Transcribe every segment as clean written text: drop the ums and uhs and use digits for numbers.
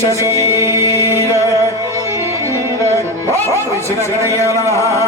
શરીર કૃષ્ણ કનૈયા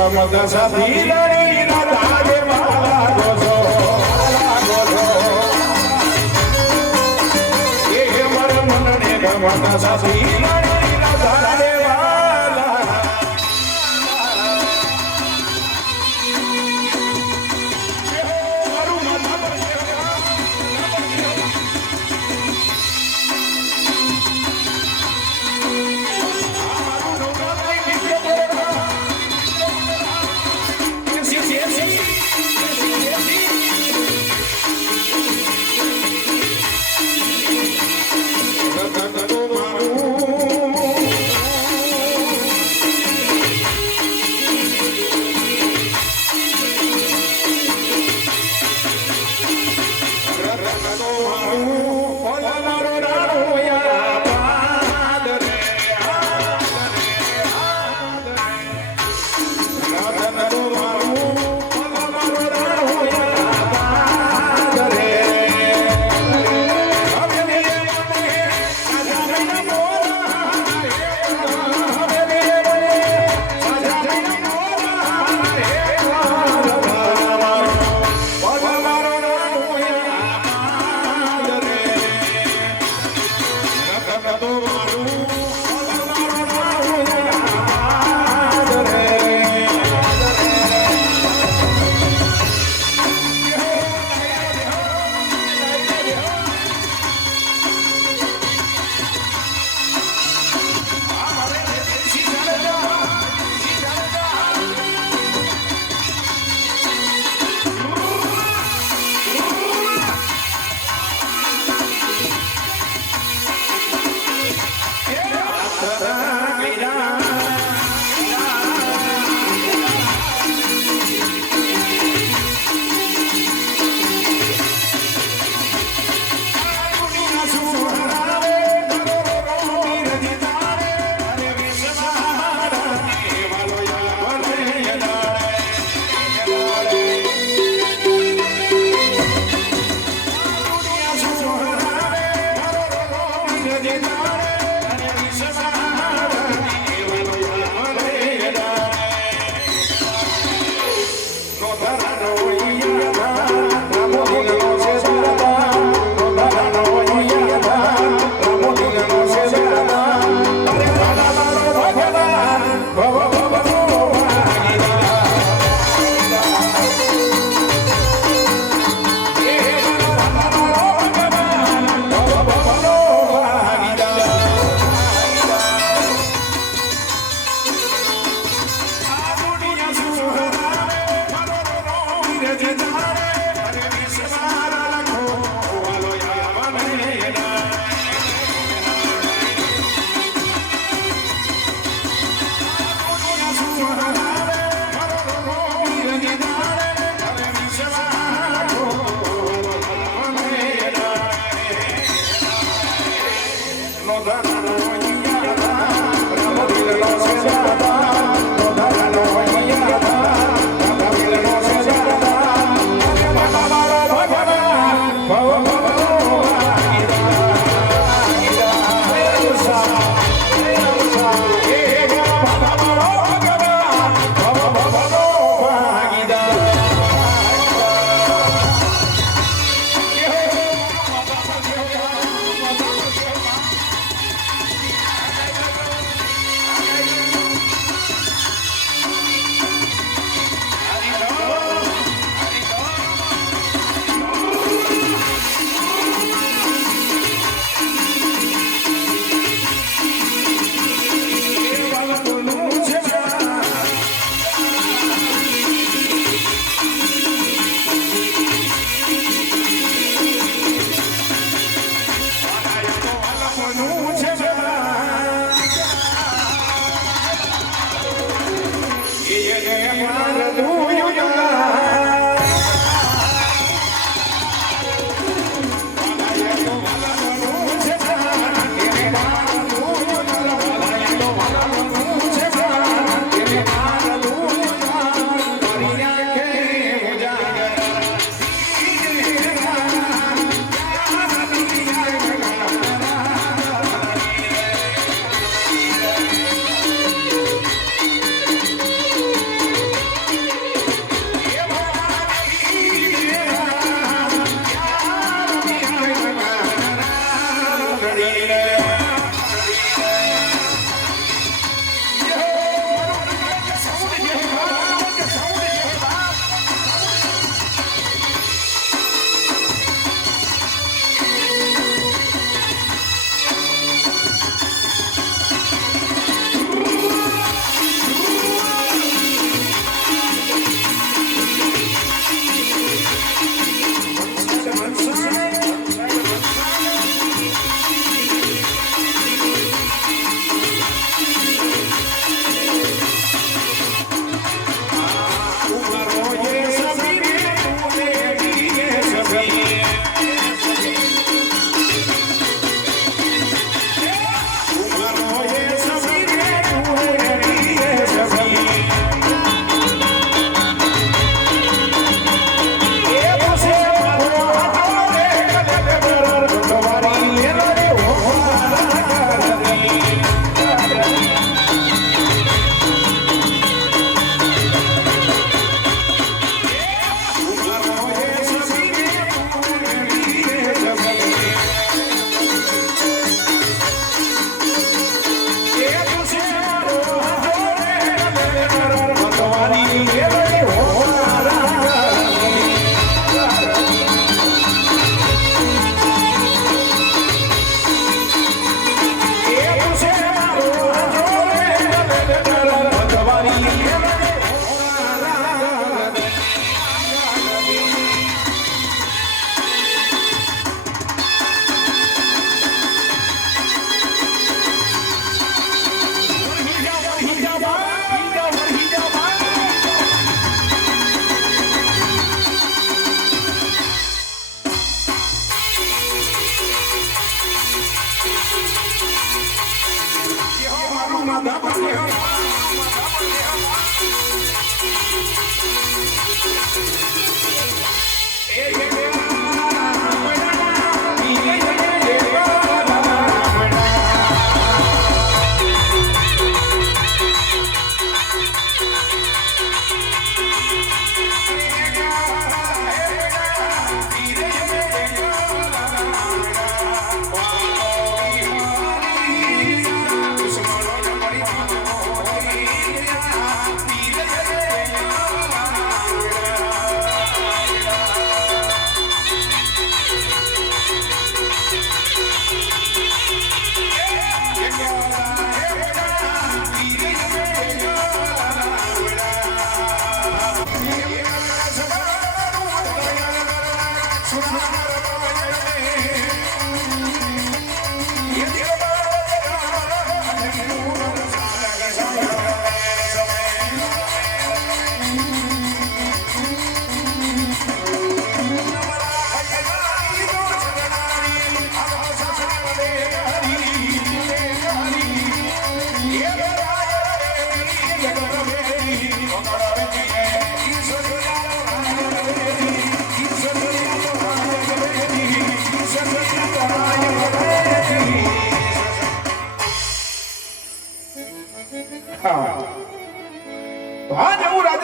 ગમત સાથી લડી ના તારે માલા ગોસો એ મર મનને ગમત સાથી લડી ના તારે માલા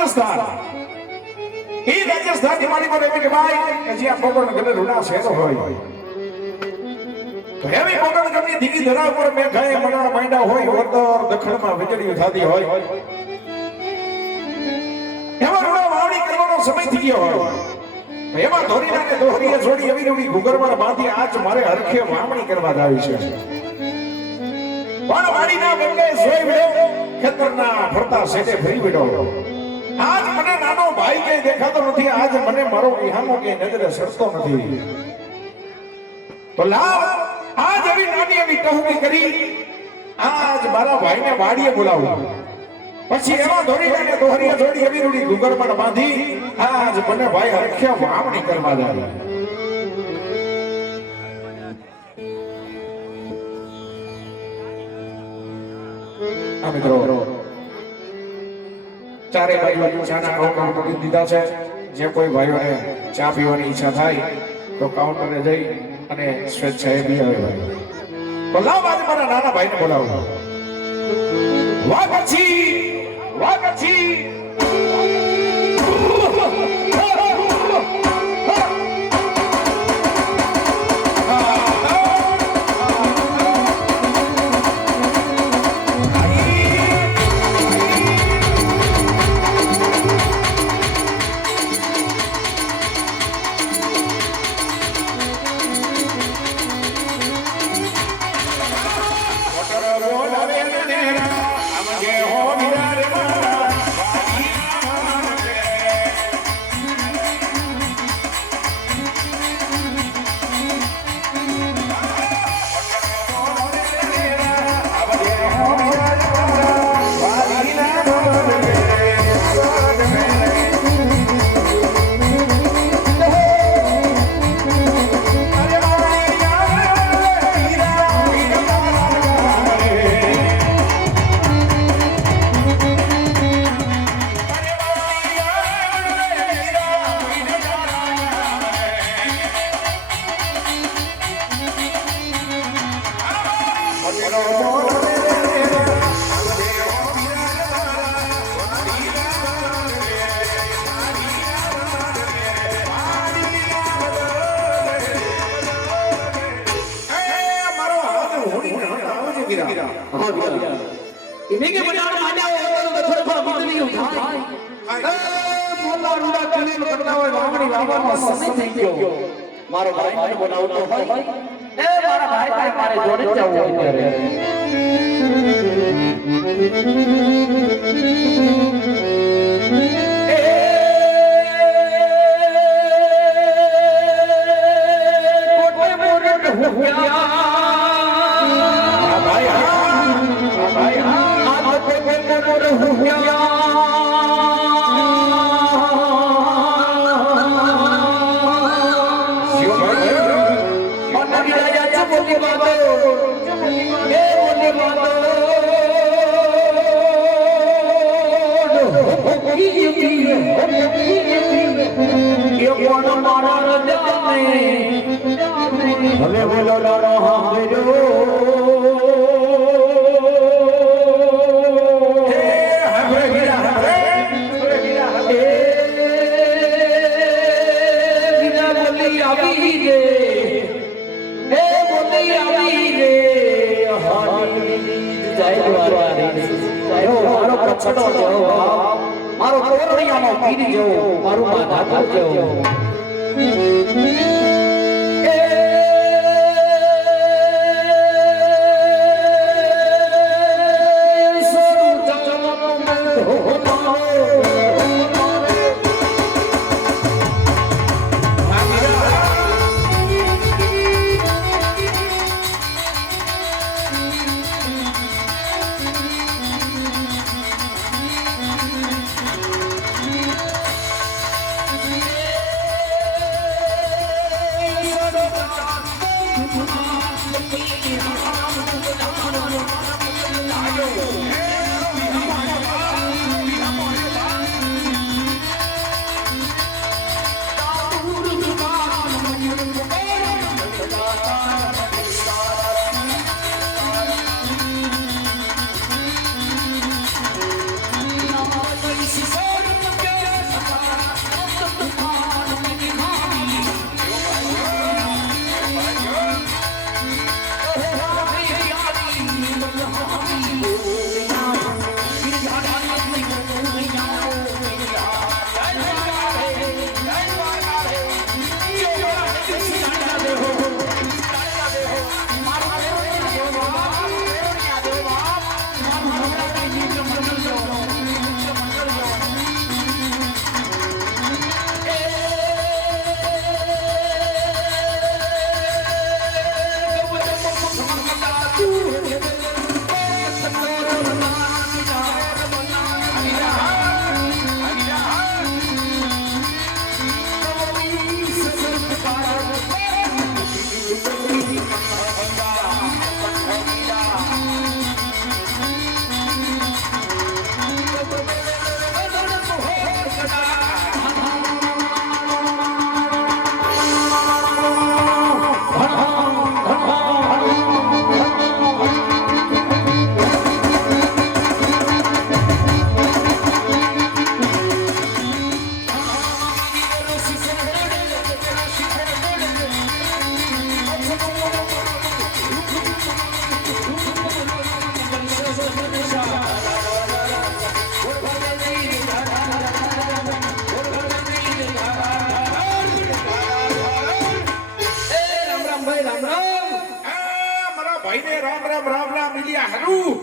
રાજસ્થાન એ રાજસ્થાન ની મારી મને કે ભાઈ કે જ્યાં પોગણ ગલે રૂડા શેરો હોય તો એવી પોગણ ગલી દીવી ધરા પર મે ગાય મનાર માંડા હોય વરદર દખણમાં વીજળીઓ થાતી હોય એમાં રૂડા વાવણી કરવાનો સમય થઈ ગયો હોય એમાં ધોરીના ને દોહરીએ જોડી એવી રૂડી ગુગરવાળ બાંધી આજ મારે હરખે વાવણી કરવા આવી છે પણ વાડીના બંને સોય વિડો ખેતરના ફરતા સેટે ફરી વિડો આજ મને નાનો ભાઈ કે દેખાતો નથી આજ મને મારો વિહામો કે નજરે સડતો નથી તો લાવ આજ એવી નાની એવી ટહુકી કરી આજ મારા ભાઈને વાડીએ બોલાવું પછી એવા ધોરીના ને દોહરીએ જોડી એવી રૂડી ગુગરવાળ બાંધી આજ મને ભાઈ હરખે વાવણી કરવા જાય મિત્રો ચારે ભાઈઓ ચાના કાઉન્ટર કરી દીધા છે જે કોઈ ભાઈઓને ચા પીવાની ઈચ્છા થાય તો કાઉન્ટરે જઈ અને સ્વેચ્છાએ બી આવે તો લાવ આજે મારા નાના ભાઈને બોલાવો વાગછી इनके बनाना माना हो तो थोड़ा थोड़ा बिजली उठाई मोला रूड़ा चली करना हो वावणी वावण समय થઈ ગયો મારો ભાઈ મને બોલાવતો હોય એ મારા ભાઈ મારે જોડે જવું હોય ત્યારે હવે બોલો લાડો સાંભળ્યો મારો કોરડિયાનો પીર જેવો મારું માધા જેવો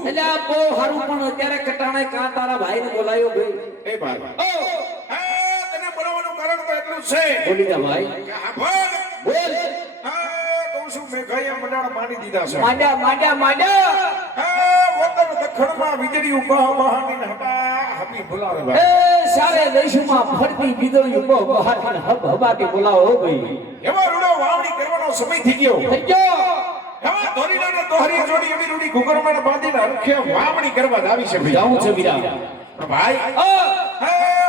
એટલે બહુ હારું પણ અત્યારે કટાણે કા તારા ભાઈને બોલાયો ભાઈ એ ભાઈ તને બોલાવવાનું કારણ તો એટલું જ છે બોલી જા ભાઈ બોલ કહું છું મેં ગયા મંડાળ માની દીધા છે માંડ્યા વતન દખણમાં વીજળી ઉભા બહાની હબા હબી બોલાવે ભાઈ સારે દેશમાં ફરતી વીજળી ઉભો બહાની હબાટી બોલાવો ભાઈ એવા રૂડો વાવણી કરવાનો સમય થઈ ગયો એવા દોરીના દોહરી જોડી એવી રૂડી ઘુગરમાં બાંધીને અરખે વાવણી કરવા આવી છે ભાઈ જાઉં છે વીરા ભાઈ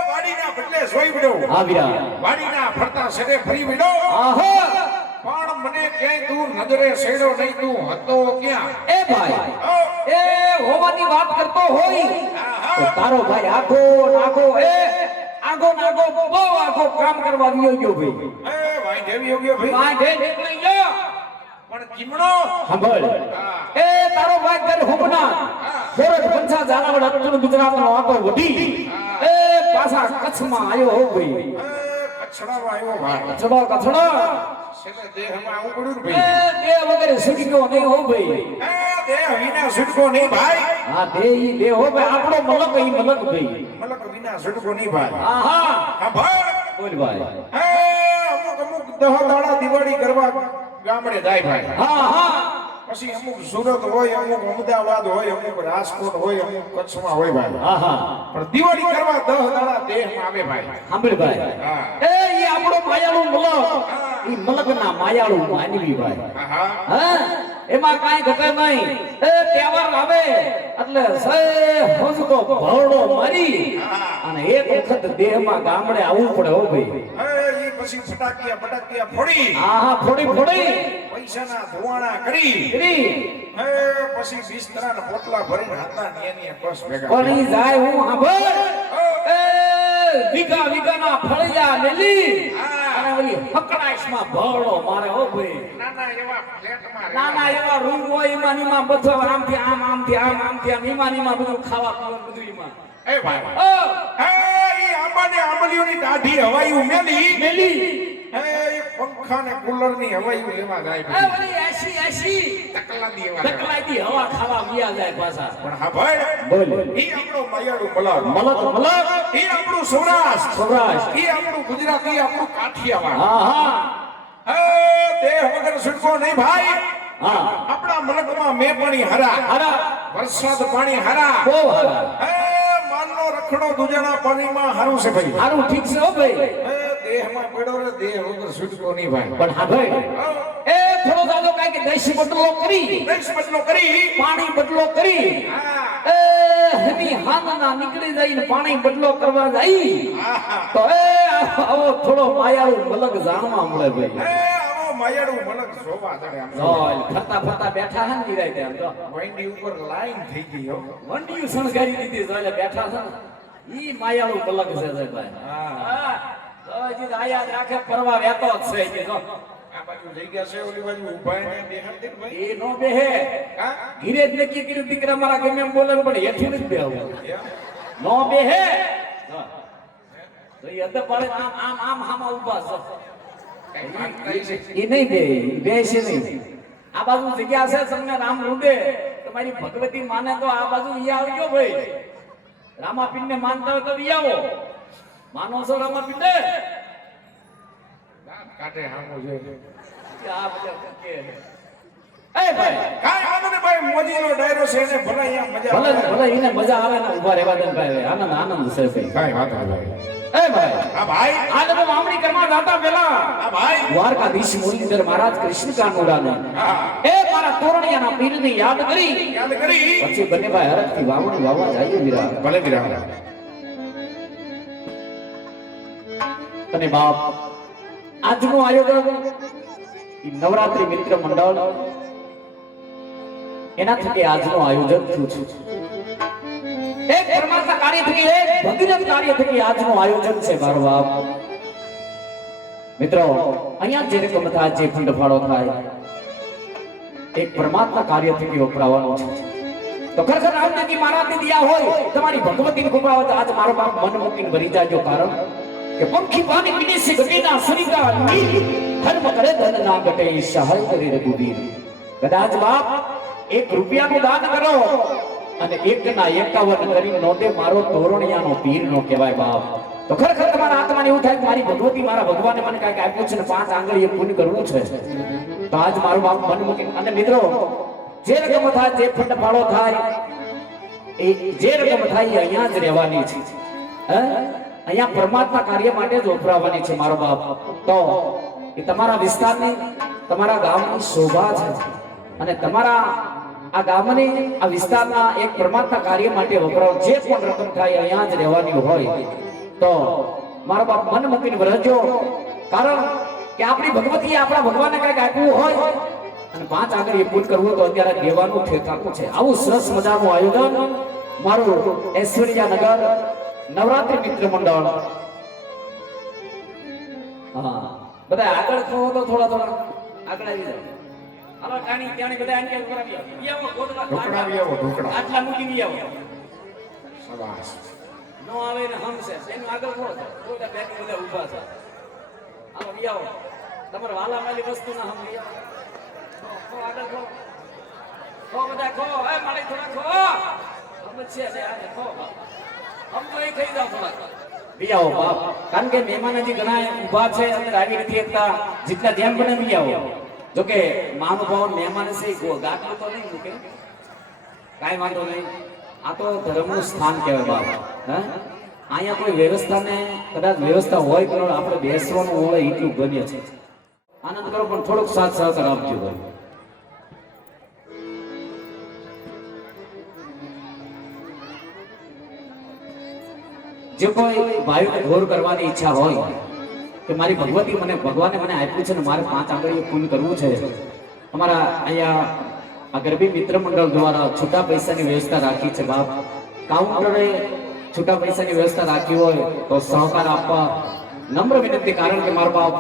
વાડીના બદલે સોઈ વિડો હા વીરા વાડીના ફરતા સડે ફરી વિડો આહા પણ મને ક્યાંય તું નજરે સેડો નહીં તું હતો ક્યાં એ ભાઈ એ હોવાની વાત કરતો હોય તો તારો ભાઈ આખો નાખો આખો બહુ આખો કામ કરવા ગયો ભાઈ ભાઈ દેવી યોગ્ય ભાઈ વાંઢે નીકળી ગયો પણ કિમણો સાંભળ તારો ભાઈ ઘર હુકના બોરડ પંચા જાનાવડ અર્જુન ગુજરાતનો આખો વઢી પાછા કચ્છમાં આવ્યો હો ભાઈ કચ્છડામાં આવ્યો ભાઈ કચડો સેને દેહમાં આવું પડ્યું ભાઈ દેહ વગેરે છૂટક્યો નહીં હો ભાઈ દેહ વિના છૂટકો નહીં ભાઈ હા દેહ હો ભાઈ આપણો મલક ભાઈ મલક વિના છૂટકો નહીં ભાઈ આહા હા ભાઈ બોલ ભાઈ અમુક દહ દાડા દિવાળી કરવા ગામડે જાય ભાઈ હા પછી અમુક સુરત હોય અમુક અમદાવાદ હોય અમુક રાજકોટ હોય અમુક કચ્છમાં હોય ભાઈ પણ દિવાળી કરવા 10 દાડા દેહમાં આવે ભાઈ સાંભળ ભાઈ ઈ આપણો માયાળુ મલક ઈ મલકના માયાળુ માનવી ભાઈ એમાં કાઈ ઘટે નહીં તહેવાર આવે એટલે સે હસકો ભરડો મારી અને એક વખત દેહમાં ગામડે આવવું પડે હો ભાઈ પછી ફટાકિયા ફોડી હા ફોડી પૈસાના ધુવાણા કરી કરી હે પછી બિસ્તરાના પોટલા ભરીને હતા ને બસ ભેગા કોની જાય હું હાંભળ એ વીઘા ફળિયા મેલી અને ઓલી હકડાઈશમાં ભળો મારે હો ભાઈ નાના એવા રૂમ હોય એમાં નીમાં બધો આમથી આમ નીમાં બધું ખાવા પીવાનું બધું એમાં એ ભાઈ ઈ આંબાની દાઢી હવાયું મેલી એ પંખા ને કુલર ની હવાયું લેવા જાય ઓલી 80 તકલાદી હવા ખાવા ગયા જાય પાછા પણ હા ભાઈ બોલ ઈ આપણો માયાડું મલક ઈ આપણું સૌરાષ્ટ્ર ઈ આપણું ગુજરાત ઈ આપણું કાઠિયાવાડ હા દેહ વગર છૂટકો નહીં ભાઈ આપણા મલકમાં મેં પાણી હરા વરસાદ પાણી હરા બહુ હરા માનનો રખડો દુજાના પાણીમાં હારું છે ભાઈ હારું ઠીક છે હો ભાઈ દેહમાં પડો રે દેહ વગર છૂટકો નહીં ભાઈ પણ હા ભાઈ એ થોડો દાદો કાઈ કે દેશ બદલો કરી પાણી બદલો કરી એ હની હામના નીકળી જઈને પાણી બદલો કરવા જાય તો એ આવો થોડો માયાળું મલક જાણવા મળે ભાઈ આવો માયાળું મલક જોવા જડે આમ ફરતા બેઠા હે ને રાતે આમ તો વંડી ઉપર લાઈન થઈ ગઈ હો વંડીયું શણગારી દીધી જોલે બેઠા છે ને ઈ માયાળું મલક છે ભાઈ હા તો હજી આયા રાખે પરવા વેતો જ છે કે જો આ બાજુ જઈ ગયા છે ઓલી બાજુ ઊભા ને બેહાડ દે ભાઈ એ નો બેહે હા ધીરે જ નક્કી કર્યું દીકરા મારા ગમે એમ બોલે પણ હેઠું નથી બેહવું નો બેહે તો એ અદ પાડે આમ હામા ઊભા છે એ નહીં બેસે નહીં આ બાજુ જગ્યા છે તમને રામ રૂડે તમારી ભગવતી માને તો આ બાજુ અહીંયા આવજો ભાઈ રામાપીર ને માનતા હોય તો આવો માનો છો રામાપીર ને કાટે હામો જોઈએ આ બધા કે એ ભાઈ કાઈ વાંધો નહીં ભાઈ મોજીનો ડાયરો છે એને ભલે અહીંયા મજા ભલે એને મજા આવે ને ઉભા રહેવા દે ભાઈ આનંદ છે ભાઈ કાઈ વાંધો નહીં એ ભાઈ હા ભાઈ આ લોકો મામણી કરવા જાતા પહેલા હા ભાઈ દ્વારકાધીશ મુરલીધર મહારાજ કૃષ્ણકાનુડાના એ મારા તોરણિયાના પીરને યાદ કરી પછી બંને ભાઈ હરખથી વાવણી વાવવા જાય વીરા ભલે વિરામ અને બાપ આજનું આયોજન નવરાત્રી મિત્ર મંડળ એના થકી આજનું આયોજન થયું છે એક પરમાત્મા કાર્ય થકી એક ભગીરથ કાર્ય થકી આજનું આયોજન છે મારો બાપ મિત્રો અહીંયા જે રકમ થાય જે ફંડફાળો થાય એક પરમાત્મા કાર્ય થકી વપરાવાનું છે તો ખરેખર રામદેવજી મહારાજની દયા હોય તમારી ભગવતીની કૃપા હોય તો આજ મારો બાપ મન મૂકીને ભરી જાજો કારણ કે પંખી પાણી પીને સે ગટીના સરિતા નીલ ધર્મ કરે ધન ના ઘટે સહાય કરી રઘુવીર કદાચ બાપ 1 રૂપિયાનું દાન કરો અને 1 ના 51 કરી નોંધે મારો તોરણિયાનો પીર નો કહેવાય બાપ તો ખરેખર તમારા આત્માને એવું થાય કે મારી ભગવતી મારા ભગવાને મને કાંઈક આપ્યું છે ને 5 આંગળીએ પુણ્ય કરવું છે તો આજ મારો બાપ મન મૂકીને અને મિત્રો જે રકમ થાય જે ફંડ ફાળો થાય એ જે રકમ થાય અહીંયા જ રહેવાની છે અહીંયા પરમાત્મા કાર્ય માટે જ વપરાવાની છે મારો બાપ તો એ તમારા વિસ્તારની તમારા ગામની શોભા છે અને તમારા આ ગામની આ વિસ્તારના એક પરમાત્મા કાર્ય માટે વપરાવ જે પણ રકમ થાય અહીંયા જ રહેવાની હોય તો મારો બાપ મન મૂકીને વરજો કારણ કે આપણી ભગવતીએ આપણા ભગવાનને કંઈક આપ્યું હોય અને 5 આગળ એ પૂર્ણ કરવું તો અત્યારે દેવાનું ઠેકાણું છે આવું સરસ મજાનું આયોજન મારું ઐશ્વર્યાનગર નવરાત્રી મિત્ર મંડળ હા બધા આગળ થો તો થોડા આગળ આવી જાવ હાલો કાણી ત્યાણી બધા આંકે કરાવી આવો ઢોકળા આટલા મૂકી આવો શાબાશ નો આવે ને હમ છે એનું આગળ થો બધા બેક બધા ઊભા છે હાલો આવો તમારે વાલા વાલી વસ્તુ ના હમ આવો આગળ ખો બધા ખો એ મારી થોડા ખો હમ છે આને ખો હમ તો એ ખાઈ જાવ થોડા બિયાઓ બાપ કારણ કે મહેમાન હજી ઘણા ઊભા છે અને આવી નથી એકતા જેટલા ધ્યાન બને બિયાઓ જો કે મહાનુભાવ મહેમાન છે ગાટલું તો નહીં મૂકે કાંઈ વાંધો નહીં આ તો ધર્મનું સ્થાન કહેવાય બાપ હે અહીંયા કોઈ વ્યવસ્થાને કદાચ વ્યવસ્થા હોય તો આપણે બેસવાનું હોય એટલું બને છે આનંદ કરો પણ થોડુંક સાથ સહકાર આપજો ભાઈ જે કોઈ ભાઈઓને ઘોર કરવાની ઈચ્છા હોય કે મારી ભગવતી મને ભગવાને મને આપ્યું છે ને મારે 5 આંગળીએ પૂન કરવું છે. અમારા અહીંયા આ ગરબી મિત્ર મંડળ દ્વારા છૂટા પૈસાની વ્યવસ્થા રાખી છે બાપ. કાઉન્ટરે છૂટા પૈસાની વ્યવસ્થા રાખી હોય તો સહકાર આપવા નમ્ર વિનંતી. કારણ કે મારો બાપ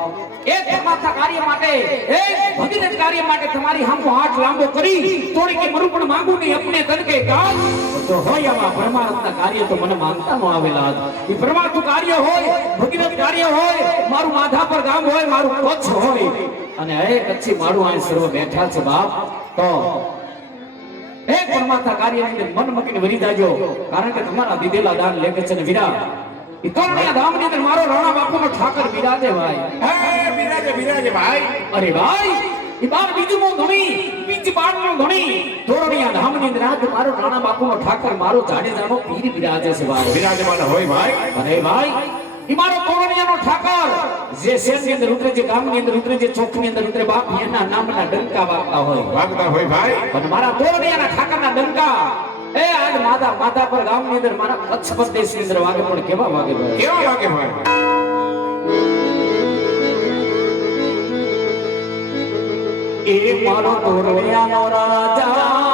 એક પરમાત્મા કાર્ય માટે એક ભગીરથ કાર્ય માટે તમારી સામો હાથ લાંબો કરી તોડી કે મરું પણ માંગુ નહીં અપને તન કે કાજ તો હોય આવા પરમાત્મા કાર્ય તો મને માનતા નો આવેલા. એ પરમાત્મા કાર્ય હોય ભગીરથ કાર્ય હોય મારું માથા પર ગામ હોય મારું કચ્છ હોય અને એ કચ્છી મારું આ સર્વ બેઠા છે બાપ. તો એક પરમાત્મા કાર્યની અંદર મન મૂકીને વરી જાજો. કારણ કે તમારા દીધેલા દાન લેખે છે ને વીરા ઈ તોરણિયા ધામની અંદર મારો રાણા બાપુનો ઠાકર બિરાજે ભાઈ. હે બિરાજે બિરાજે ભાઈ. અરે ભાઈ ઈ બાર બીજું નો ધણી બીજ બાર નો ધણી તોરણિયા ધામની અંદર આજ મારો રાણા બાપુનો ઠાકર મારો જાડેજાનો પીર બિરાજે છે ભાઈ. બિરાજે માને હોય ભાઈ. અરે ભાઈ ઈ મારો તોરણિયાનો ઠાકર જે શેરની અંદર ઉતરે જે ગામની અંદર ઉતરે જે ચોકની અંદર ઉતરે બાપ એના નામના ડંકા વાગતા હોય. વાગતા હોય ભાઈ. પણ મારા તોરણિયાના ઠાકરના ડંકા એ આજ માતા પર ગામની અંદર મારા કચ્છ પ્રદેશની અંદર વાગે પણ કેવા વાગે ભાઈ. કેવા વાગે ભાઈ. એ મારો તોરણિયાનો રાજા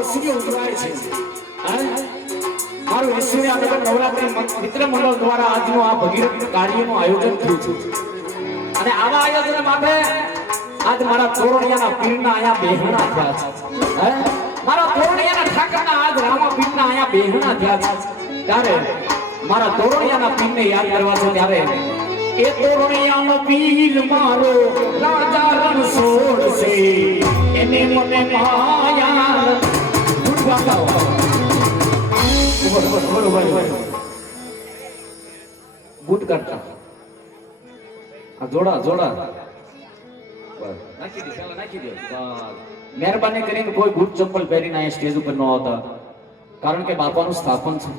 ઉત્સવ ઉજવાય છે મારું વિશ્વના નગર નવરાત્રી મિત્ર મંડળ દ્વારા આજનું આ ભગીરથ કાર્યનું આયોજન થયું છે અને આવા આયોજન માટે આજ મારા તોરણિયાના પીરના આયા બેહણા થયા છે મારા તોરણિયાના ઠાકરના આજ રામા પીરના આયા બેહણા થયા છે ત્યારે મારા તોરણિયાના પીરને યાદ કરવા છે ત્યારે એ તોરણિયાનો પીર મારો રાજા રણછોડ છે એને મને માયા ગુડવાગાઓ બૂટ કરતા આ જોડા નાખી દે મહેરબાની કરીને કોઈ બૂટ ચપ્પલ પહેરીને આ સ્ટેજ ઉપર ન આવતા કારણ કે બાપાનું સ્થાપન છે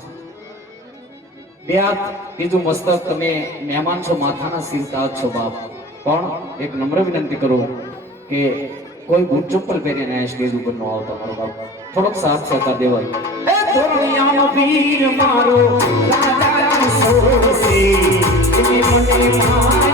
બે હાથ બીજું મસ્તક તમે મહેમાન છો માથાના સિર તાજ છો બાપ પણ એક નમ્ર વિનંતી કરું કે કોઈ બૂટ ચપ્પલ પહેરીને આ સ્ટેજ ઉપર ન આવતા મારો બાપ થોડોક સાથ સહકાર દેવાય એ દુનિયાનો વીર મારો રાજા રણછોડ છે એને મને માયા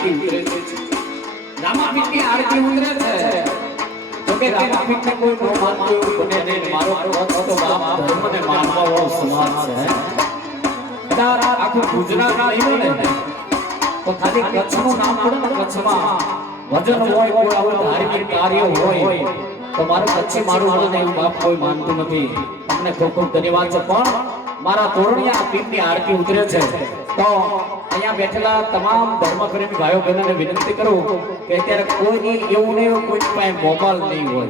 જગાવી રે રામાપીઠની આરતી ઉતરે છે તો કે રામાપીઠને કોઈ નો માનતું એવું બને નહીં મારો પક્ષ તો બાપ ધર્મને માનવા વાળો સમાજ છે તાર આખું ગુજરાત આવ્યું ને તો ખાલી કચ્છનું નામ પડે ને કચ્છમાં વજન હોય કોઈ આવું ધાર્મિક કાર્ય હોય તો મારું કચ્છી મારું વજન એવું બાપ કોઈ માનતું નથી તમને ખૂબ ખૂબ ધન્યવાદ છે પણ મારા તોરણિયા પીઠની આરતી ઉતરે છે તો અહીંયા બેઠેલા તમામ ધર્મપ્રેમી ભાઈઓ બહેનોને વિનંતી કરું કે અત્યારે કોઈ એવું નહીં હોય કોઈ પાસે મોબાઈલ નહીં હોય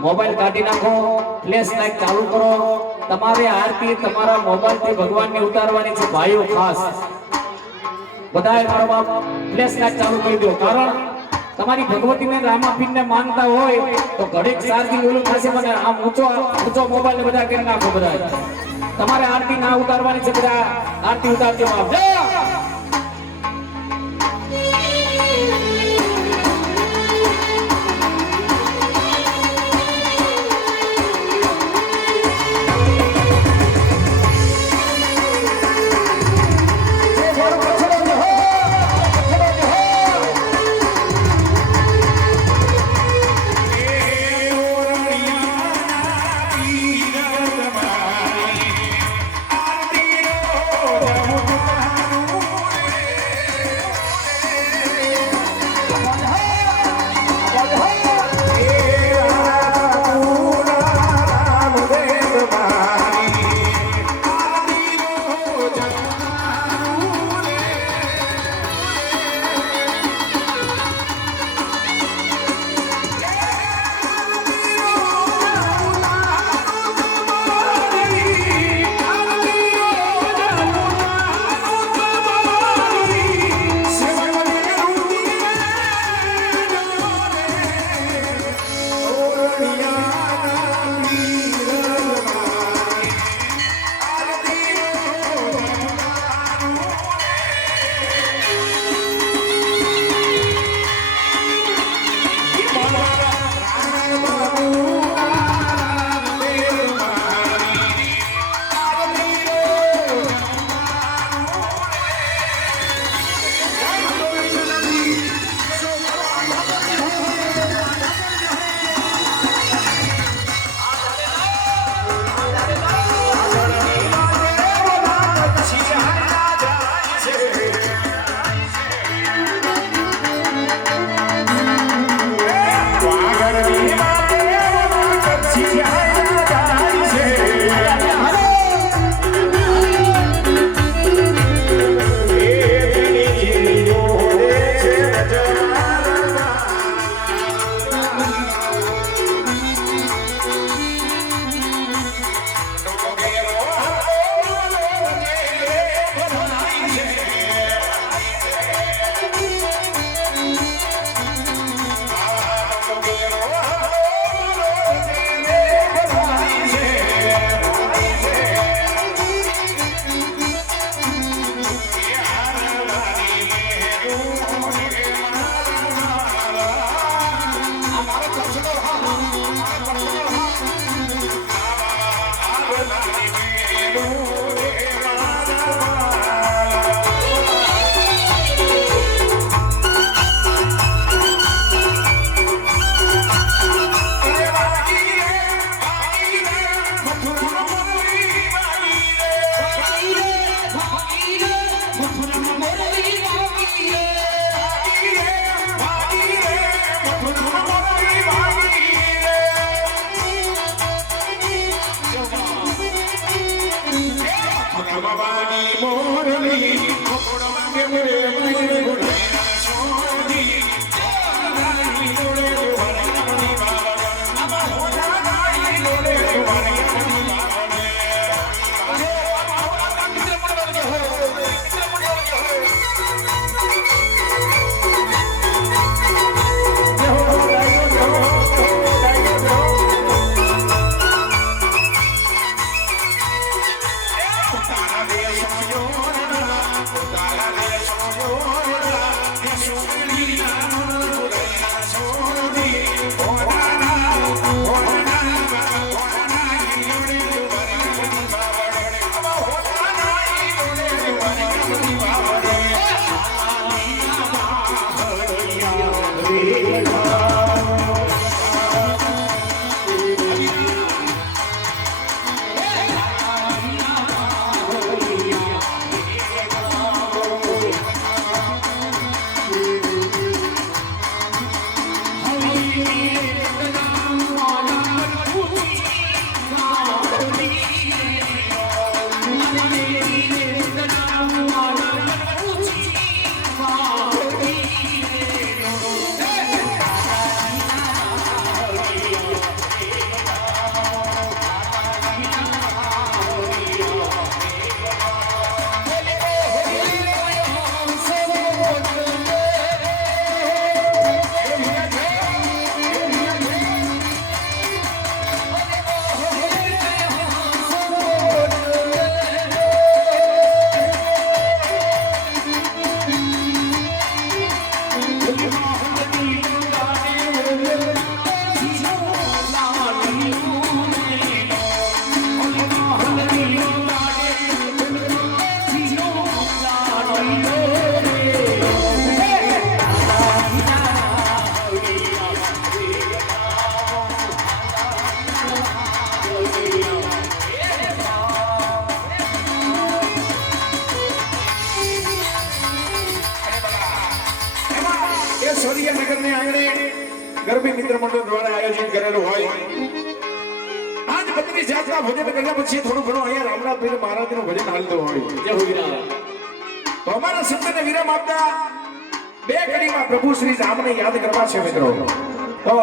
મોબાઈલ કાઢી નાખો ફ્લેશ લાઈટ ચાલુ કરો તમારે આરતી તમારા મોબાઈલથી ભગવાનની ઉતારવાની છે ભાઈઓ ખાસ બધાએ મારો બાપ ફ્લેશ લાઈટ ચાલુ કરી દો કારણ તમારી ભગવતીને રામાપીરને માનતા હોય તો ઘડીક ચાર્જિંગ ઓલું થશે મને આમ ઊંચો મોબાઈલ બધા કરી નાખો બધા તમારે આરતી ના ઉતારવાની છે બધા આરતી ઉતારજો બાપ જય આરતી રો વાગી મોરલી ગોળ વાગે મોરે મયુર ગોળે સોધી નાની ગોળે વરણી બાવળ આમાં હોના નાઈ ગોળે વરણી બાવળ સૂર્યનગરની આંગણે ગરબી મિત્ર મંડળ દ્વારા આયોજિત કરેલું હોય આજ બધી જાતના ભજન કર્યા પછી થોડું ઘણું અહીંયા રામનાથ પીર મહારાજનું ભજન હાલતું હોય જય હો વીરા તો અમારા શબ્દને વિરામ આપતા બે કડીમાં પ્રભુ શ્રી રામને યાદ કરવા છે મિત્રો તો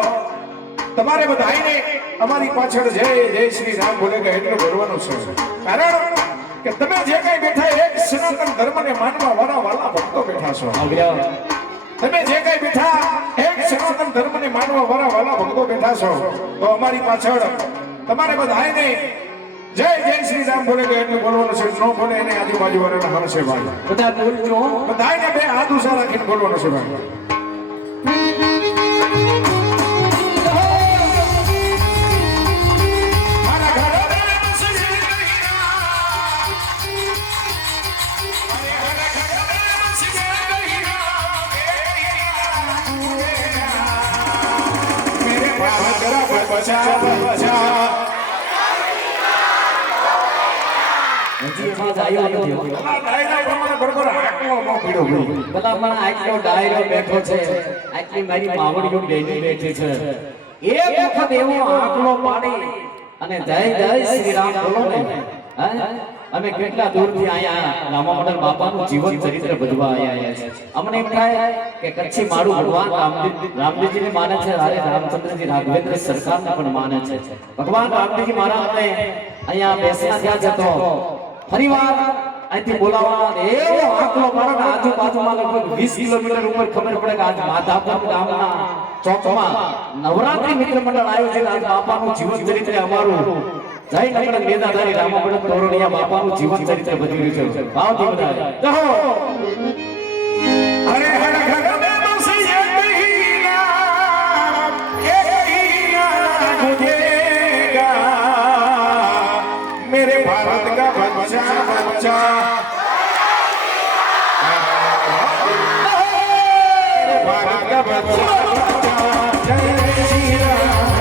તમારે બધાને અમારી પાછળ જય જય શ્રી રામ બોલેગા એટલું બોલવાનું છે કારણ કે તમે જે કઈ બેઠા એક સનાતન ધર્મને માનવા વાળા ભક્તો બેઠા છો તમે જે કઈ બેઠા એક સનાતન ધર્મને માનવા વાળા ભક્તો બેઠા છો તો અમારી પાછળ તમારે બધાને જય જય શ્રી રામ બોલેગા એટલું બોલવાનું છે નો બોલે એને આજુબાજુ વાળાના હરશે ભાઈ બધા બોલજો બધાને બે હાથ ઊંચા રાખીને બોલવાનું છે ભાઈ આટલી મારી માવડીઓ બેની બેઠી છે એક વખત એવો આંકડો પાડી અને જય જય શ્રી રામ બોલો ને અમે કેટલા દૂરથી આયા રામા મંડળ બાપાનું જીવન ચરિત્ર બધવા આયા છે અમને એમ થાય કે કચ્છી મારું ભગવાન રામદેવજીને માને છે અરે રામચંદ્રજી રાઘવેન્દ્ર સરકારને પણ માને છે ભગવાન રામદેવજી મહારાજને અહીંયા બેસના થયા છે તો ફરીવાર અહીંથી બોલાવવાના એવો આંકડો મારો ને આજુબાજુમાં લગભગ 20 કિલોમીટર ઉપર ખબર પડે કે આજ માધાપુર ગામના ચોકમાં નવરાત્રી મિત્ર મંડળ આયોજિત આજ બાપાનું જીવન ચરિત્ર અમારું જય નગર મેદાધારી રામાપડ તોરણિયા બાપાનું જીવન ચરિત્ર બધી રહ્યું છે ભાવથી બધા કહો અરે હર ઘર में बस एक ही नाम गुजेगा मेरे भारत का बच्चा बच्चा मेरे भारत का बच्चा बच्चा जय श्री राम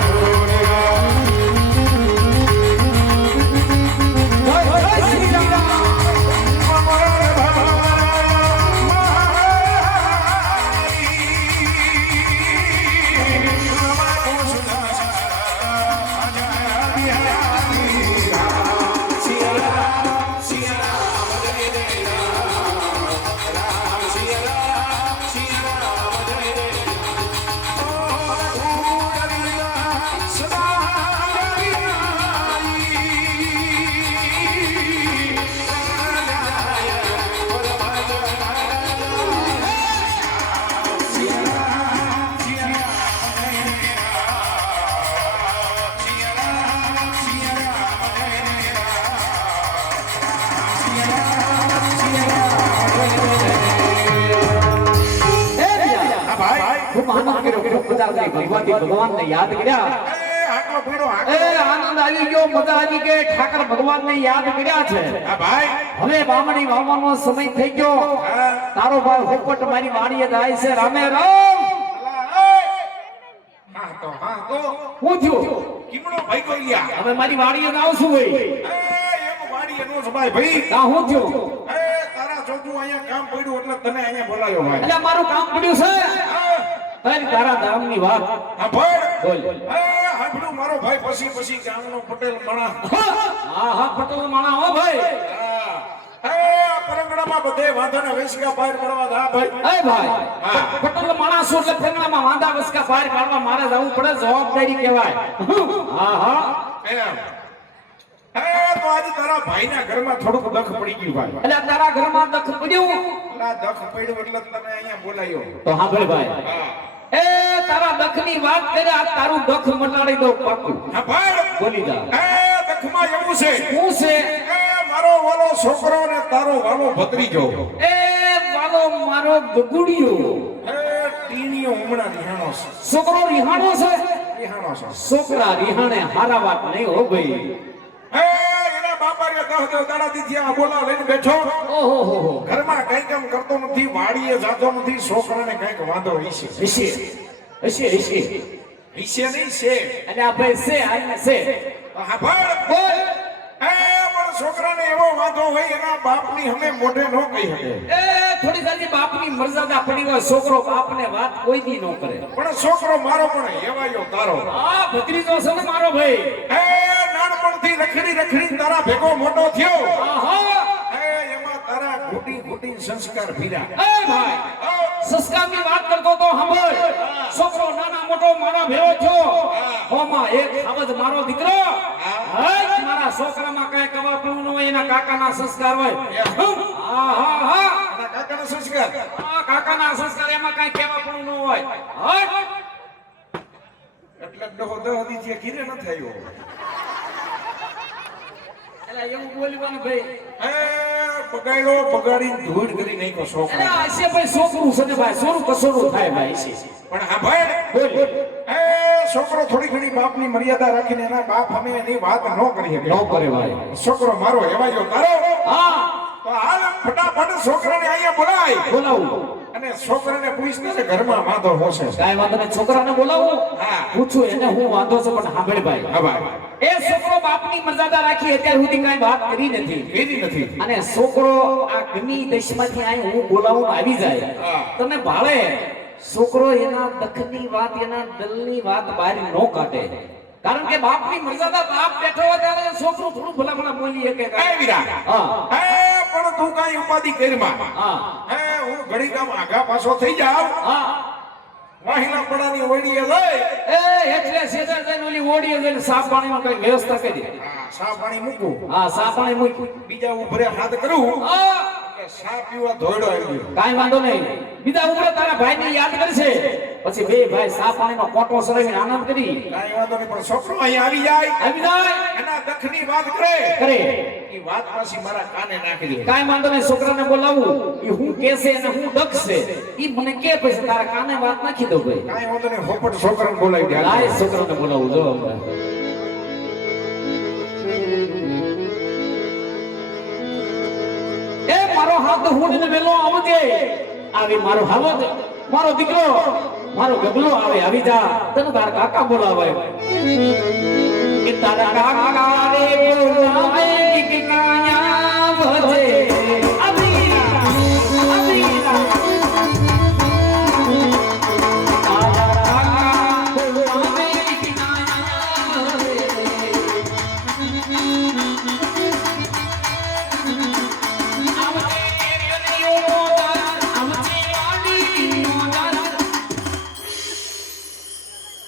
ખૂબ આનંદ કર્યો, ખૂબ મજા આવી. ભગવાનને યાદ કર્યા. આટલો પીડો આનંદ આવી ગયો, મજા આવી ગઈ. ઠાકર ભગવાનને યાદ કર્યા છે. હા ભાઈ હવે બામણી વાવવાનો સમય થઈ ગયો. તારો ભાઈ હોપટ મારી વાડીએ જાય છે. રામે રામ. હા તો હું થયું? કીમણો ભાઈ કોઈ લ્યા હવે મારી વાડીએ આવું છું ભાઈ. એમ વાડી એનો સભાઈ ભાઈ ના હું થયું? તારા છોકરું અહીંયા કામ પડ્યું એટલે તને અહીંયા બોલાયો ભાઈ. એટલે મારું કામ પડ્યું છે. તારી તારા ધામની વાત હા ભાઈ બોલ. હાંભળું મારો ભાઈ પછી ગામનો પટેલ મણા. હા પટેલ માણા હો ભાઈ. પરંગણામાં બધે વાંધાના વેસકા બહાર પડવા દા ભાઈ. એ ભાઈ પટેલ માણસ એટલે પરંગણામાં વાંધા વસકા બહાર કાઢવા મારે જવું પડે. જવાબદારી કહેવાય. હા એમ તો આજે તારા ભાઈના ઘરમાં થોડુંક દખ પડી ગયું ભાઈ. એટલે તારા ઘરમાં દખ પડ્યું. આ દખ પડ્યું એટલે તને અહીંયા બોલાયો. તો સાંભળ ભાઈ. તારા દખની વાત કરે. આ તારું દખ મટાડી દો પાકું. હા ભાઈ બોલી જા. દખમાં એવું છે શું છે? મારો વાલો છોકરો ને તારો વાલો ભત્રીજો. વાલો મારો ગગુડિયો. ટીણીઓ હમણાં રિહાણો છે. છોકરો રિહાણો છે. રિહાણો છે. છોકરા રિહાણે હારા વાત નહીં હો ભાઈ. એના બાપાએ 10 દાડા થી આ બોલા લઈને બેઠો. ઓહો ઘરમાં કઈ કામ કરતો નથી, વાડીએ જાતો નથી, છોકરાને કઈક વાંધો હશે નહીં છે. અને આ ભાઈ છે આને છે. હા ભાઈ બોલ. પણ છોકરાને એવો વાંધો હોય એના બાપની હમે મોઢે ન કહી શકે. થોડી સારી બાપની મર્યાદા પડી હોય. છોકરો બાપને વાત કોઈ દી ન કરે. પણ છોકરો મારો પણ એવાયો તારો. આ ભત્રીજો છે ને મારો ભાઈ. નાનપણથી રખડી તારા ભેગો મોટો થયો. આહા એમાં તારા ઘૂટી સંસ્કાર ભીરા. ભાઈ સંસ્કારની વાત કરતો તો સાંભળ. છોકરો નાના મોટો મારા ભેગો થયો. હોમાં એક આવજ મારો દીકરો. મારા છોકરામાં કઈ કવાપણું ન હોય. એના કાકાના સંસ્કાર હોય. કાકાના સંસ્કાર. કાકાના સંસ્કાર એમાં કઈ કહેવાપણું ન હોય. એટલે ડહો દહદી જે ઘીરે ન થયો. એલા એવું બોલવાનું ભાઈ. બગાડીને ધૂળ કરી નાખ્યો છોકરો. એલા આશે ભાઈ છોકરું છે ને ભાઈ. સોરું કસોરું થાય ભાઈ છે. પણ હા ભાઈ બોલ. છોકરો થોડી ઘણી બાપની મર્યાદા રાખીને એના બાપ અમે એની વાત ન કરી શકે. ન કરે ભાઈ. છોકરો મારો એવાયો તારો. હા તો હાલ ફટાફટ છોકરાને અહીંયા બોલાય. બોલાવું. અને છોકરાને પૂછને કે ઘરમાં વાંધો હોશે. કાઈ વાંધો નહીં. છોકરાને બોલાવું. હા પૂછું એને હું વાંધો છે. પણ સાંભળ ભાઈ. હા ભાઈ એ છોકરો બાપની મર્યાદા રાખી અત્યાર સુધી કઈ વાત કરી નથી. અને છોકરો આ ગમી દેશમાંથી અહીં હું બોલાવું આવી જાય. તને ભાળે છોકરો એના દખની વાત એના દલની વાત બહાર ન કાઢે. કારણ કે બાપની મર્યાદા બાપ બેઠો હોય ત્યારે છોકરો થોડું ભલામણા બોલી શકે. પણ તું કાઈ ઉપાધિ કરમાં. હું ઘડી કામ આગા પાછો થઈ જાવ. વાહિલા પડાની ઓડીએ લઈ એટલે સેદર જઈને ઓલી ઓડીએ જઈને સાફ પાણીનો કઈ વ્યવસ્થા કરી. સાફ પાણી મૂકું. સાફ પાણી મૂકી બીજા ઉભરે હાથ કરું. સાફ પીવા ધોડો આવી ગયો. કાઈ વાંધો નહીં. બીજા ઉભરે તારા ભાઈને યાદ કરશે. પછી બે ભાઈ સાફ પાણીનો કોટો સરાવીને આનંદ કરી. કાઈ વાંધો નહીં. પણ છોકરો અહીંયા આવી જાય. એના દખની વાત કરે. એ વાત પાછી મારા કાને નાખી દે. કાઈ વાંધો નહીં. છોકરાને બોલાવું. એ હું કેસે અને હું દખશે. ઈ મને કે પછી તારા કાને વાત નાખી દો ભાઈ. કાઈ વાંધો નહીં. હોપટ છોકરાને બોલાવી દે. લાય છોકરાને બોલાવું જો હમણાં. મારો હાથ હુંડીને વેલો આવજે. આવી મારો હાવજ મારો દીકરો મારો ગગલો આવે. આવી જા. તને તારા કાકા બોલાવે. કે તારા કાકા રે બોલાવે કે કાયા ભજે.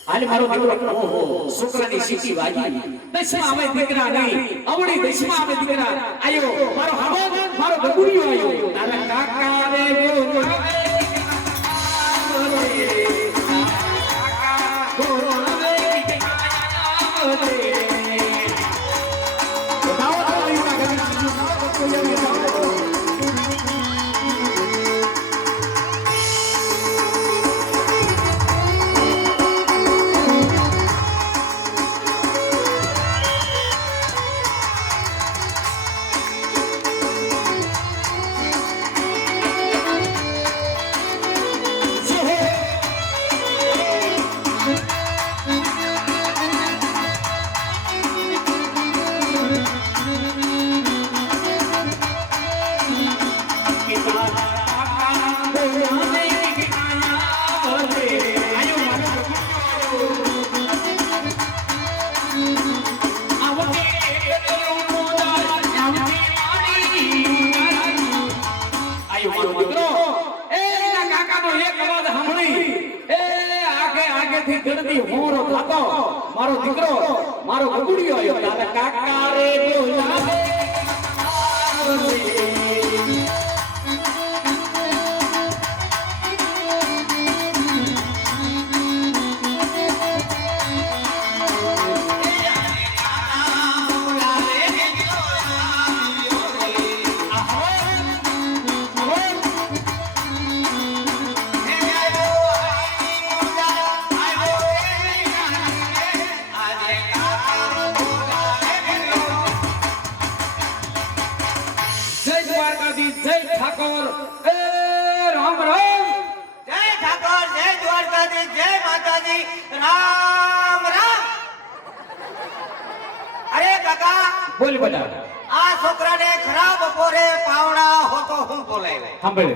હાલે મારો દીકરો ઓહો છોકરાની સીટી વાગી. દશમાં આવે દીકરા નહીં. અવળી દશમાં આવે દીકરા. આયો મારો હાવો મારો ગગુડિયો આયો. તારા કાકા રે બોલાવે વાગ્યાથી ગણતી હોરો થતો મારો દીકરો મારો ગગુડિયો આવ્યો તારે કાકા રે બોલાવે જય ઠાકોર એ રામ રામ જય ઠાકોર જય દ્વારકાધીશ જય માતાજી રામ રામ અરે કાકા બોલ બેટા આ છોકરાને ખરાબ બપોરે પાવડા હોતો હું બોલાવ્યો સાંભળ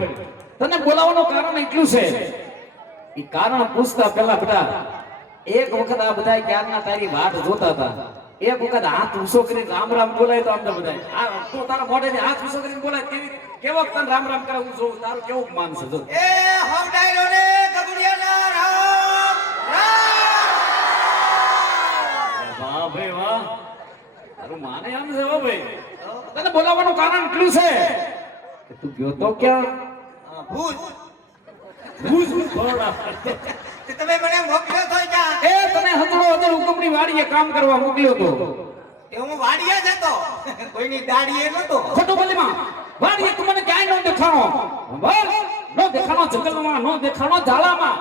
તને બોલાવવાનું કારણ એટલું છે ઈ કારણ પૂછતા પહેલા બેટા એક વખત આ બધા ક્યારના તારી વાટ જોતા હતા એક વખત હાથ ઊંચો કરીને રામ રામ બોલાય તો આમને બધા આ તું તારા મોઢેથી હાથ ઊંચો કરીને બોલાય કેવો તને રામ રામ કરે હું જોઉં તારું કેવું માન છે જો એ હોવડાયરો ને ગગુડિયાના રામ રામ વાહ ભાઈ વાહ તારું માને આમ છે હો ભાઈ તને બોલાવવાનું કારણ એટલું છે કે તું ગયો તો ક્યાં ભૂત ભૂજ ભોળા તે તમે મને મોકલ્યો તો ક્યાં એ તને હતડો હુકમની વાડીએ કામ કરવા મોકલ્યો તો એ હું વાડીએ જ હતો કોઈની દાડીએ નતો ખોટો બોલીમાં વાડીએ તું મને ક્યાંય નો દેખાણો બસ નો દેખાણો જંગલમાં નો દેખાણો ઝાલામાં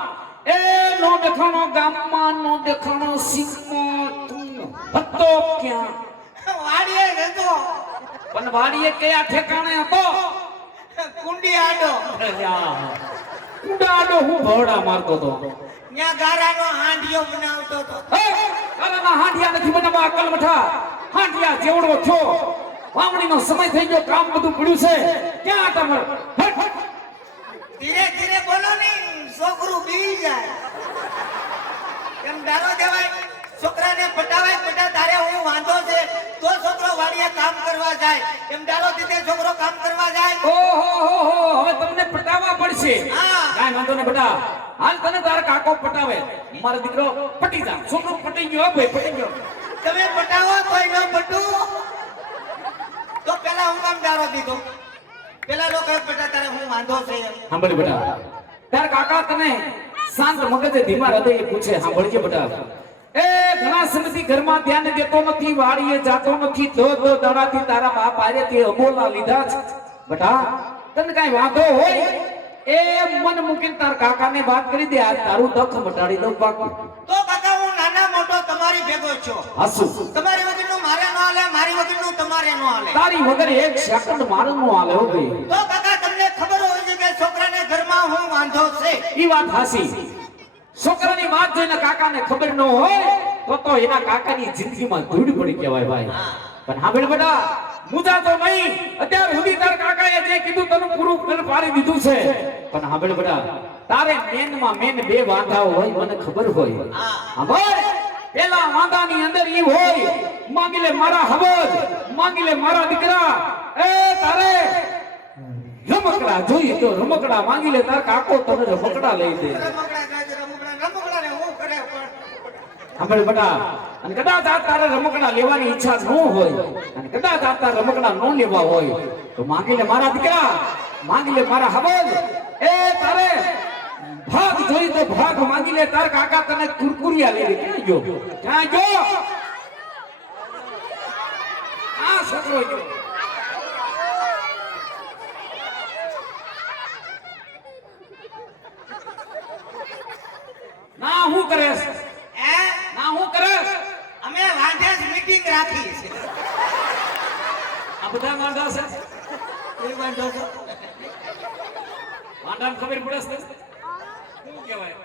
એ નો દેખાણો ગામમાં નો દેખાણો સીમમાં તું હતો ક્યાં વાડીએ જ હતો પણ વાડીએ કયા ઠેકાણે હતો કુંડી આડો ઉડાડો હું ભોળા મારતો તો ન્યા ગારાનો હાંડિયો બનાવતો હતો કાલાના હાંડિયા નથી બનાવવા અકલ મઠા હાંડિયા જેવડો થયો વાવણીનો સમય થઈ ગયો કામ બધું પડ્યું છે ક્યાં તમાર ધીરે ધીરે બોલો ને છોકરું બી જાય કેમ ડારો દેવાય છોકરાને પટાવાય પટા તારે હું વાંધો છે તો છોકરો વાડીએ કામ કરવા જાય એમ ડારો દીધે છોકરો કામ કરવા જાય ઓહો હવે તમને પટાવવા પડશે હા. કાઈ વાંધો ને બેટા હાલ તને તારા કાકો પટાવે મારો દીકરો પટી જા છોકરો પટી ગયો હો ભાઈ પટી ગયો તમે પટાવો તોય ન પટું તો પેલા હું કામ ડારો દીધો પેલા લોકો પટા તારે હું વાંધો છે એમ. સાંભળ બેટા તારા કાકા તને શાંત મગજે ધીમા હૃદયે પૂછે સાંભળજે બેટા એ ઘણા સમયથી ઘરમાં ધ્યાન દેતો નથી વાડીએ જાતો નથી દો દાડાથી તારા બાપ આરે તે અબોલા લીધા છે બેટા તને કાઈ વાંધો હોય એ મન મૂકીને તાર કાકાને વાત કરી દે આ તારું દખ મટાડી દઉં બાકી તો કાકા હું નાના મોટો તમારી ભેગો છું હાસુ તમારી વગરનું મારે ન હાલે મારી વગરનું તમારે ન હાલે તારી વગર એક સેકન્ડ મારું નો હાલે હો ભાઈ તો કાકા તમને ખબર હોય છે કે છોકરાને ઘરમાં હું વાંધો છે ઈ વાત હાસી છોકરાની વાત જોઈને કાકાને ખબર ન હોય તો એના કાકાની જિંદગીમાં ધૂળ પડી કહેવાય ભાઈ પણ હા બેટા મુજા તો નહીં અત્યાર સુધી તાર કાકાએ જે કીધું તને પૂરું કર પાડી દીધું છે પણ હા બેટા તારે મેનમાં મેન બે વાંધાઓ હોય મને ખબર હોય હા ભાઈ પેલા વાંધાની અંદર ઈ હોય માંગી લે મારા હબજ માંગી લે મારા દીકરા એ તારે રમકડા જોઈએ તો રમકડા માંગી લે તાર કાકો તને રમકડા લઈ દે રમકડા ને હું કરે સાંભળ બેટા અને કદાચ આ તારે રમકડા લેવાની ઈચ્છા ન હોય અને કદાચ આ તારે રમકડા ન લેવા હોય તો માંગી લે મારા દીકરા માંગી લે મારા હબજ એ તારે ભાગ જોઈ તો ભાગ માંગી લે તાર કાકા તને કુરકુરિયા લઈ દે ક્યાં ગયો આ છોકરો ગયો ના હું કરે હે ના હું કરે અમે વાંઢે જ મીટિંગ રાખી છે આ બધા માંડા છે કોઈ વાંધો છે માંડાને ખબર પડે છે શું કહેવાય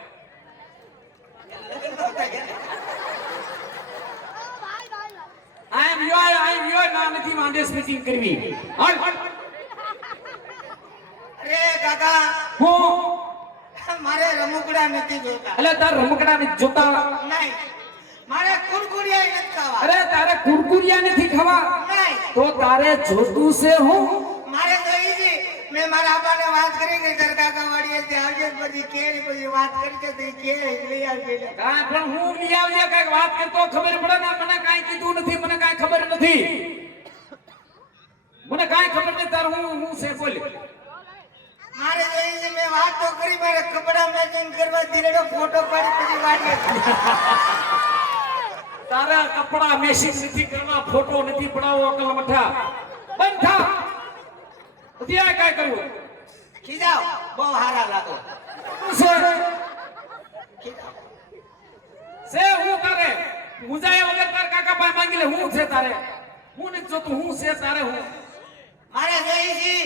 આઈ એમ યોર ના નથી માંડેસ મીટિંગ કરવી હાલ અરે કાકા હું મારે રમકડા નથી જોતા એટલે તાર રમકડા ને જોતા નહીં મારે કુરકુરિયા નથી ખાવા અરે તારે કુરકુરિયા નથી ખાવા નહીં તો તારે જોતું છે હું મારે તો ઈ છે મેં મેં મારા આબાને વાત કરી કે તાર કાકા વાડીએ ત્યાં આવજે ને પછી કે ને પછી વાત કરી છે તો ઈ કે લઈ આવજે કાંઈ પણ હું લઈ આવજે કઈક વાત કરતો ખબર પડે ને મને કાંઈ કીધું નથી મને કાંઈ ખબર નથી મને કાંઈ ખબર નથી તાર હું છે બોલ મારે જોઈને મેં વાત તો કરી મારે કપડા મેચિંગ કરવા દીરેડો ફોટો પાડી પછી વાડીએ તારા કપડા મેચિંગ નથી કરવા ફોટો નથી પડાવો અકલ મઠા બંધ થા પછી આ કાંઈ કરવું ખીજાવ બહુ હારા લાગો સે હું તારે મુજાય વગર તાર કાકા પાસે માંગી લે હું છે તારે હું નથી જોતું હું છે તારે હું મારે જોઈ છી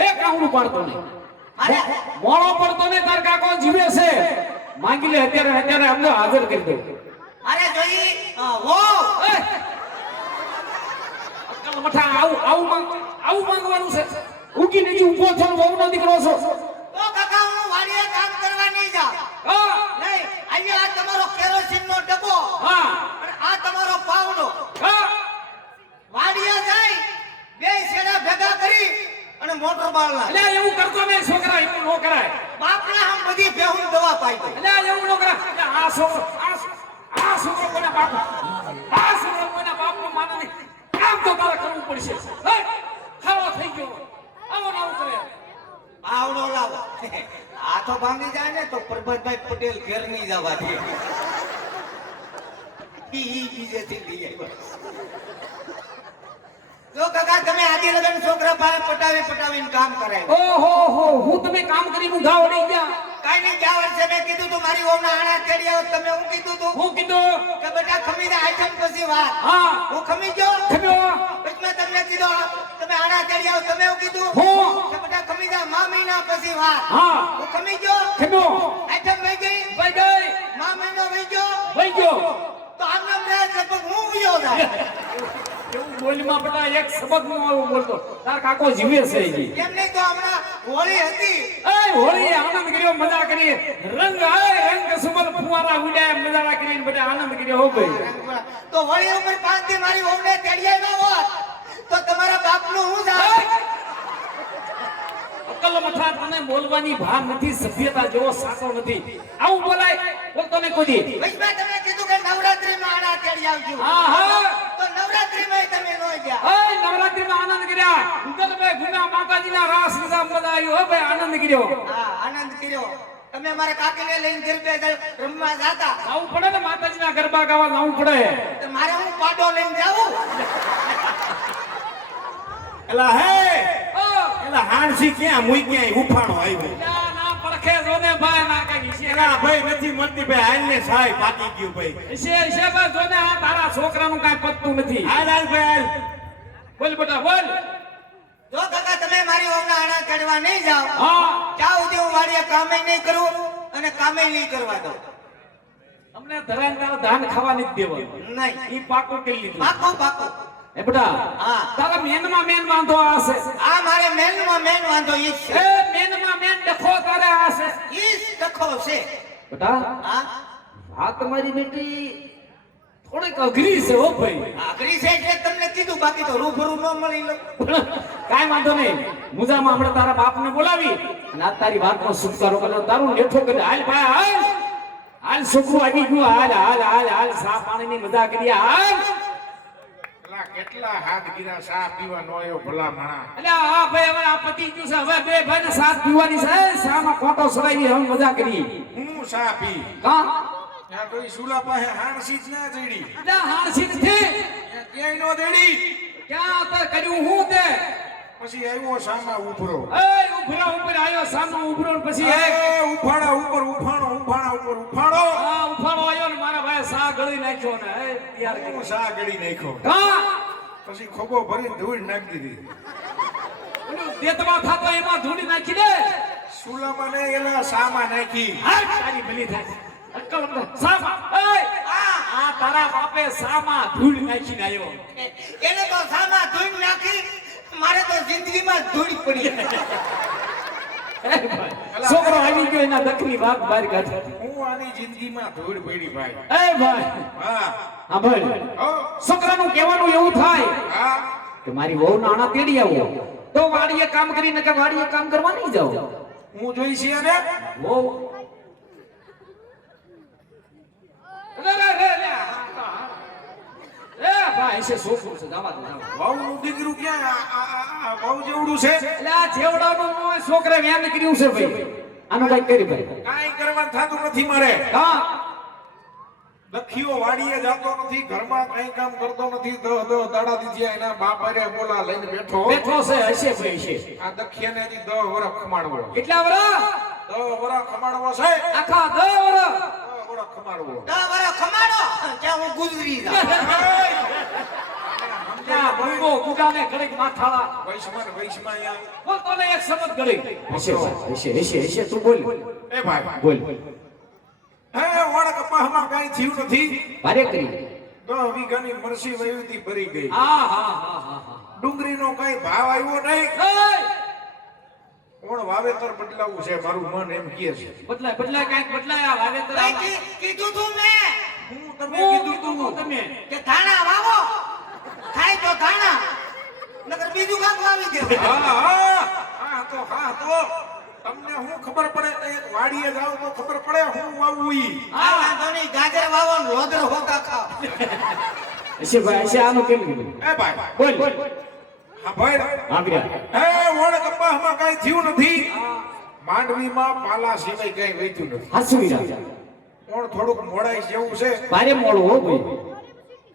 એ કાઉનું પાડતો નહીં મારે મોળો પડતો ને તાર કાકો જીવે છે માંગી લે અત્યારે અમને હાજર કરી દે મારે જોઈ વો અક્કલ મઠા આવું માંગવાનું છે ઉગી નીચે ઊભો છો વહુનો દીકરો છો તો કાકા હું વાડીએ કામ કરવા નહીં જાઉં હા નહીં અહીંયા આ તમારો કેરોસીનનો ડબ્બો હા અને આ તમારો પાવડો હા વાડીએ જાય બે શેડા ભેગા કરી અને મોટર બાળના એટલે એવું કરતો નહીં છોકરા એવું ન કરાય બાપને આમ બધી બેહું દવા પાઈ દો એટલે એવું ન કરાય એટલે આ છોકરો કોના બાપનો માને નહીં કામ તો તારે કરવું પડશે હે ખાવા થઈ ગયો આવો ના કરે આવડો લાવો હાથો ભાંગી જાય ને તો પ્રભાતભાઈ પટેલ ઘેર નહીં જવા દે ઈ બીજેથી લઈ આવ્યો જો કાકા તમે આદિ લગન છોકરા પાસે પટાવીને કામ કરાય ઓહો હું તમે કામ કરી મુધા ઓડી ગયા કાઈ નહીં ગયા વર્ષે મેં કીધું તું મારી ઓમના આણા તેડી આવો તમે હું કીધું તું હું કીધું કે બેટા ખમી દે આઈટમ પછી વાત હા હું ખમી ગયો ખમ્યો પછી તમે કીધું તમે આણા તેડી આવો તમે હું કીધું હું કે બેટા ખમી દે મા મહિના પછી વાત હા હું ખમી ગયો ખમ્યો આઈટમ વહી ગઈ ભાઈ ગઈ મા મહિનો વહી ગયો ભાઈ ગયો તો આમ નામ રહે લગભગ હું ગયો જાય એવું બોલમાં બટા એક શબ્દમાં આવું બોલતો તાર કાકો જીવે છે જી એમ નહીં તો હમણાં હોળી હતી એ હોળી આનંદ કર્યો મજા કરી રંગ સુમલ ફુવારા ઉડ્યા મજા કરીને બધા આનંદ કર્યો હો ભાઈ તો હોળી ઉપર 5 દી મારી ઓમને તેડીએ ન હોત તો તમારા બાપનું હું જાય અકલ મઠા તને બોલવાની ભાન નથી સભ્યતા જેવો સાચો નથી આવું બોલાય બોલતો ને કોઈ દી વૈષ્ણવ તમે કીધું કે નવરાત્રીમાં આણા તેડી આવજો હા તો નવરાત્રીમાં તમે ન ગયા એ નવરાત્રીમાં આનંદ કર્યા ઉદર બે ગુના માતાજીના રાસ લીધા મજા આવ્યો હો ભાઈ આનંદ કર્યો હા આનંદ કર્યો તમે અમારા કાકીને લઈને ગરબે રમવા જાતા આવું પડે ને માતાજીના ગરબા ગાવા આવું પડે તો મારે હું પાડો લઈને જાવું એલા હે ઓ એલા હાણસી ક્યાં મુઈ ક્યાં ઉફાણો આવ્યો ના પડખે જોને ભાઈ ના કઈ છે એલા ભાઈ નથી મળતી ભાઈ હાલને સાય પાકી ગયું ભાઈ છે બસ જોને આ તારા છોકરાનું કાઈ પત્તું નથી હાલ ભાઈ હાલ બોલ બેટા બોલ જો કાકા તમે મારી ઓમના આણા તેડવા નહીં જાઓ હા ત્યાં સુધી હું વાડીએ કામે નહીં કરું અને કામે નહીં કરવા દઉં અમને ધરાઈને તારા ધાન ખાવા નથી દેવાનું નહીં ઈ પાકું કરી લીધું પાકો એ બેટા હા. તારા મેનમાં મેન વાંધો આ છે આ મારે મેનમાં મેન વાંધો ઈ જ છે એ મેનમાં મેન ડખો તારે આ છે ઈ જ ડખો છે બેટા હા આ તમારી બેટી થોડીક અઘરી છે હો ભાઈ આખરી છે એટલે તમને કીધું બાકી તો રૂબરૂ ન મળી લો કાઈ વાંધો નહીં મુજામાં આપણે તારા બાપને બોલાવી અને આ તારી વાતનો છુટકારો કરે તારું નેઠો કરે હાલ ભાઈ હાલ છોકરું આવી ગયું હાલ સા પાણીની મજા કરી હાલ એલા કેટલા હાથ ગીરા સા પીવા નો આવ્યો ભલા માણા એટલે આ ભાઈ હવે આ પતિ ગયું છે હવે બે ભાઈને સાથ પીવાની છે સામાં કોટો સરાઈ હવે મજા કરી હું સા પી કા ત્યાં તો ઈ સુલા પાસે હાણસી જ ના જડી એટલે હાણસી નથી ત્યાં ક્યાંય નો દેડી ક્યાં તો કર્યું હું તે પછી આવ્યો સામા ઉભરો એ ઉભરા ઉપર આવ્યો સામો ઉભરો ને પછી એ ઉફાણા ઉપર ઉફાણો આ ઉફાળો આવ્યો ને મારા ભાઈ સા ગળી નાખ્યો ને એ તૈયાર હું કરી સા ગળી નાખ્યો કા પછી ખોબો ભરી ધૂળ નાખી દીધી ઓલું દેતવા થાતો એમાં ધૂળી નાખી દે સુલામાં ને એલા સામાં નાખી હાય તારી ભલી થાય અક્કલ સામા એ આ તારા બાપે સામા ધૂળ નાખીને આવ્યો એને તો સામા ધૂળ નાખી મારે તો જિંદગીમાં ધૂળ પડી છોકરો આવી ગયો એના દખની વાત બહાર કાઢી હું આની જિંદગીમાં ધૂળ પડી ભાઈ એ ભાઈ હા હા ભાઈ હો છોકરાનું કહેવાનું એવું થાય હા કે મારી વહુ નાણા તેડી આવો તો વાડીએ કામ કરીને કે વાડીએ કામ કરવા નહીં જાવ હું જોઈ છે અને ઓ ભાઈ છે છોકરું છે જવા દો વહુનું દીકરું ક્યાં આ વહુ જેવડું છે એટલે આ જેવડાનું મોય છોકરે વેન કર્યું છે ભાઈ આનું કઈ કરી ભાઈ કાંઈ કરવાનું થતું નથી મારે હા દખીઓ વાડીએ જાતો નથી ઘરમાં કઈ કામ કરતો નથી દહ દાડા દીધી એના બાપ અરે બોલા લઈને બેઠો બેઠો છે હશે ભાઈ છે આ દખિયાને હજી 10 વર્ષ ખમાડવો કેટલા વરા 10 વર્ષ ખમાડવો છે આખા 10 વરા 10 વર્ષ ખમાડવો 10 વર્ષ ખમાડો ત્યાં હું ગુજરી જાઉં ત્યાં બંગો ગુડાને ઘડીક માથાળા વૈશમાં યાર બોલ તો એક સમજ ઘડીક હશે તું બોલ એ ભાઈ બોલ હે વડ કપાહમાં કાઈ થયું નથી ભારે કરી 10 વીઘાની મરસી વહીવટી ભરી ગઈ હા ડુંગળીનો કઈ ભાવ આવ્યો નહીં એય! કોણ વાવેતર બદલાવું છે મારું મન એમ કહે છે બદલાય કાંઈક બદલાય આ વાવેતર ભાઈ કીધું તું મેં હું તમે હું કીધું કીધું તું તમે કે ધાણા વાવો થાય તો ધાણા નકર બીજું કાંક વાવી દેવું હા તો તમને હું ખબર પડે એક વાડીએ જાવ તો ખબર પડે હું વાવું ઈ આ વાંધો નહીં ગાજર વાવો ને લોદર હોકા ખાઓ હશે ભાઈ હશે આનું કેમ કીધું એ ભાઈ બોલ હા ભાઈ હા બીરા હે વડ કપાહમાં કાઈ થયું નથી માંડવીમાં પાલા સિવાય કઈ વેચ્યું નથી હાસુ બીરા કોણ થોડુંક મોડાઈ જેવું છે ભારે મોડું હો ભાઈ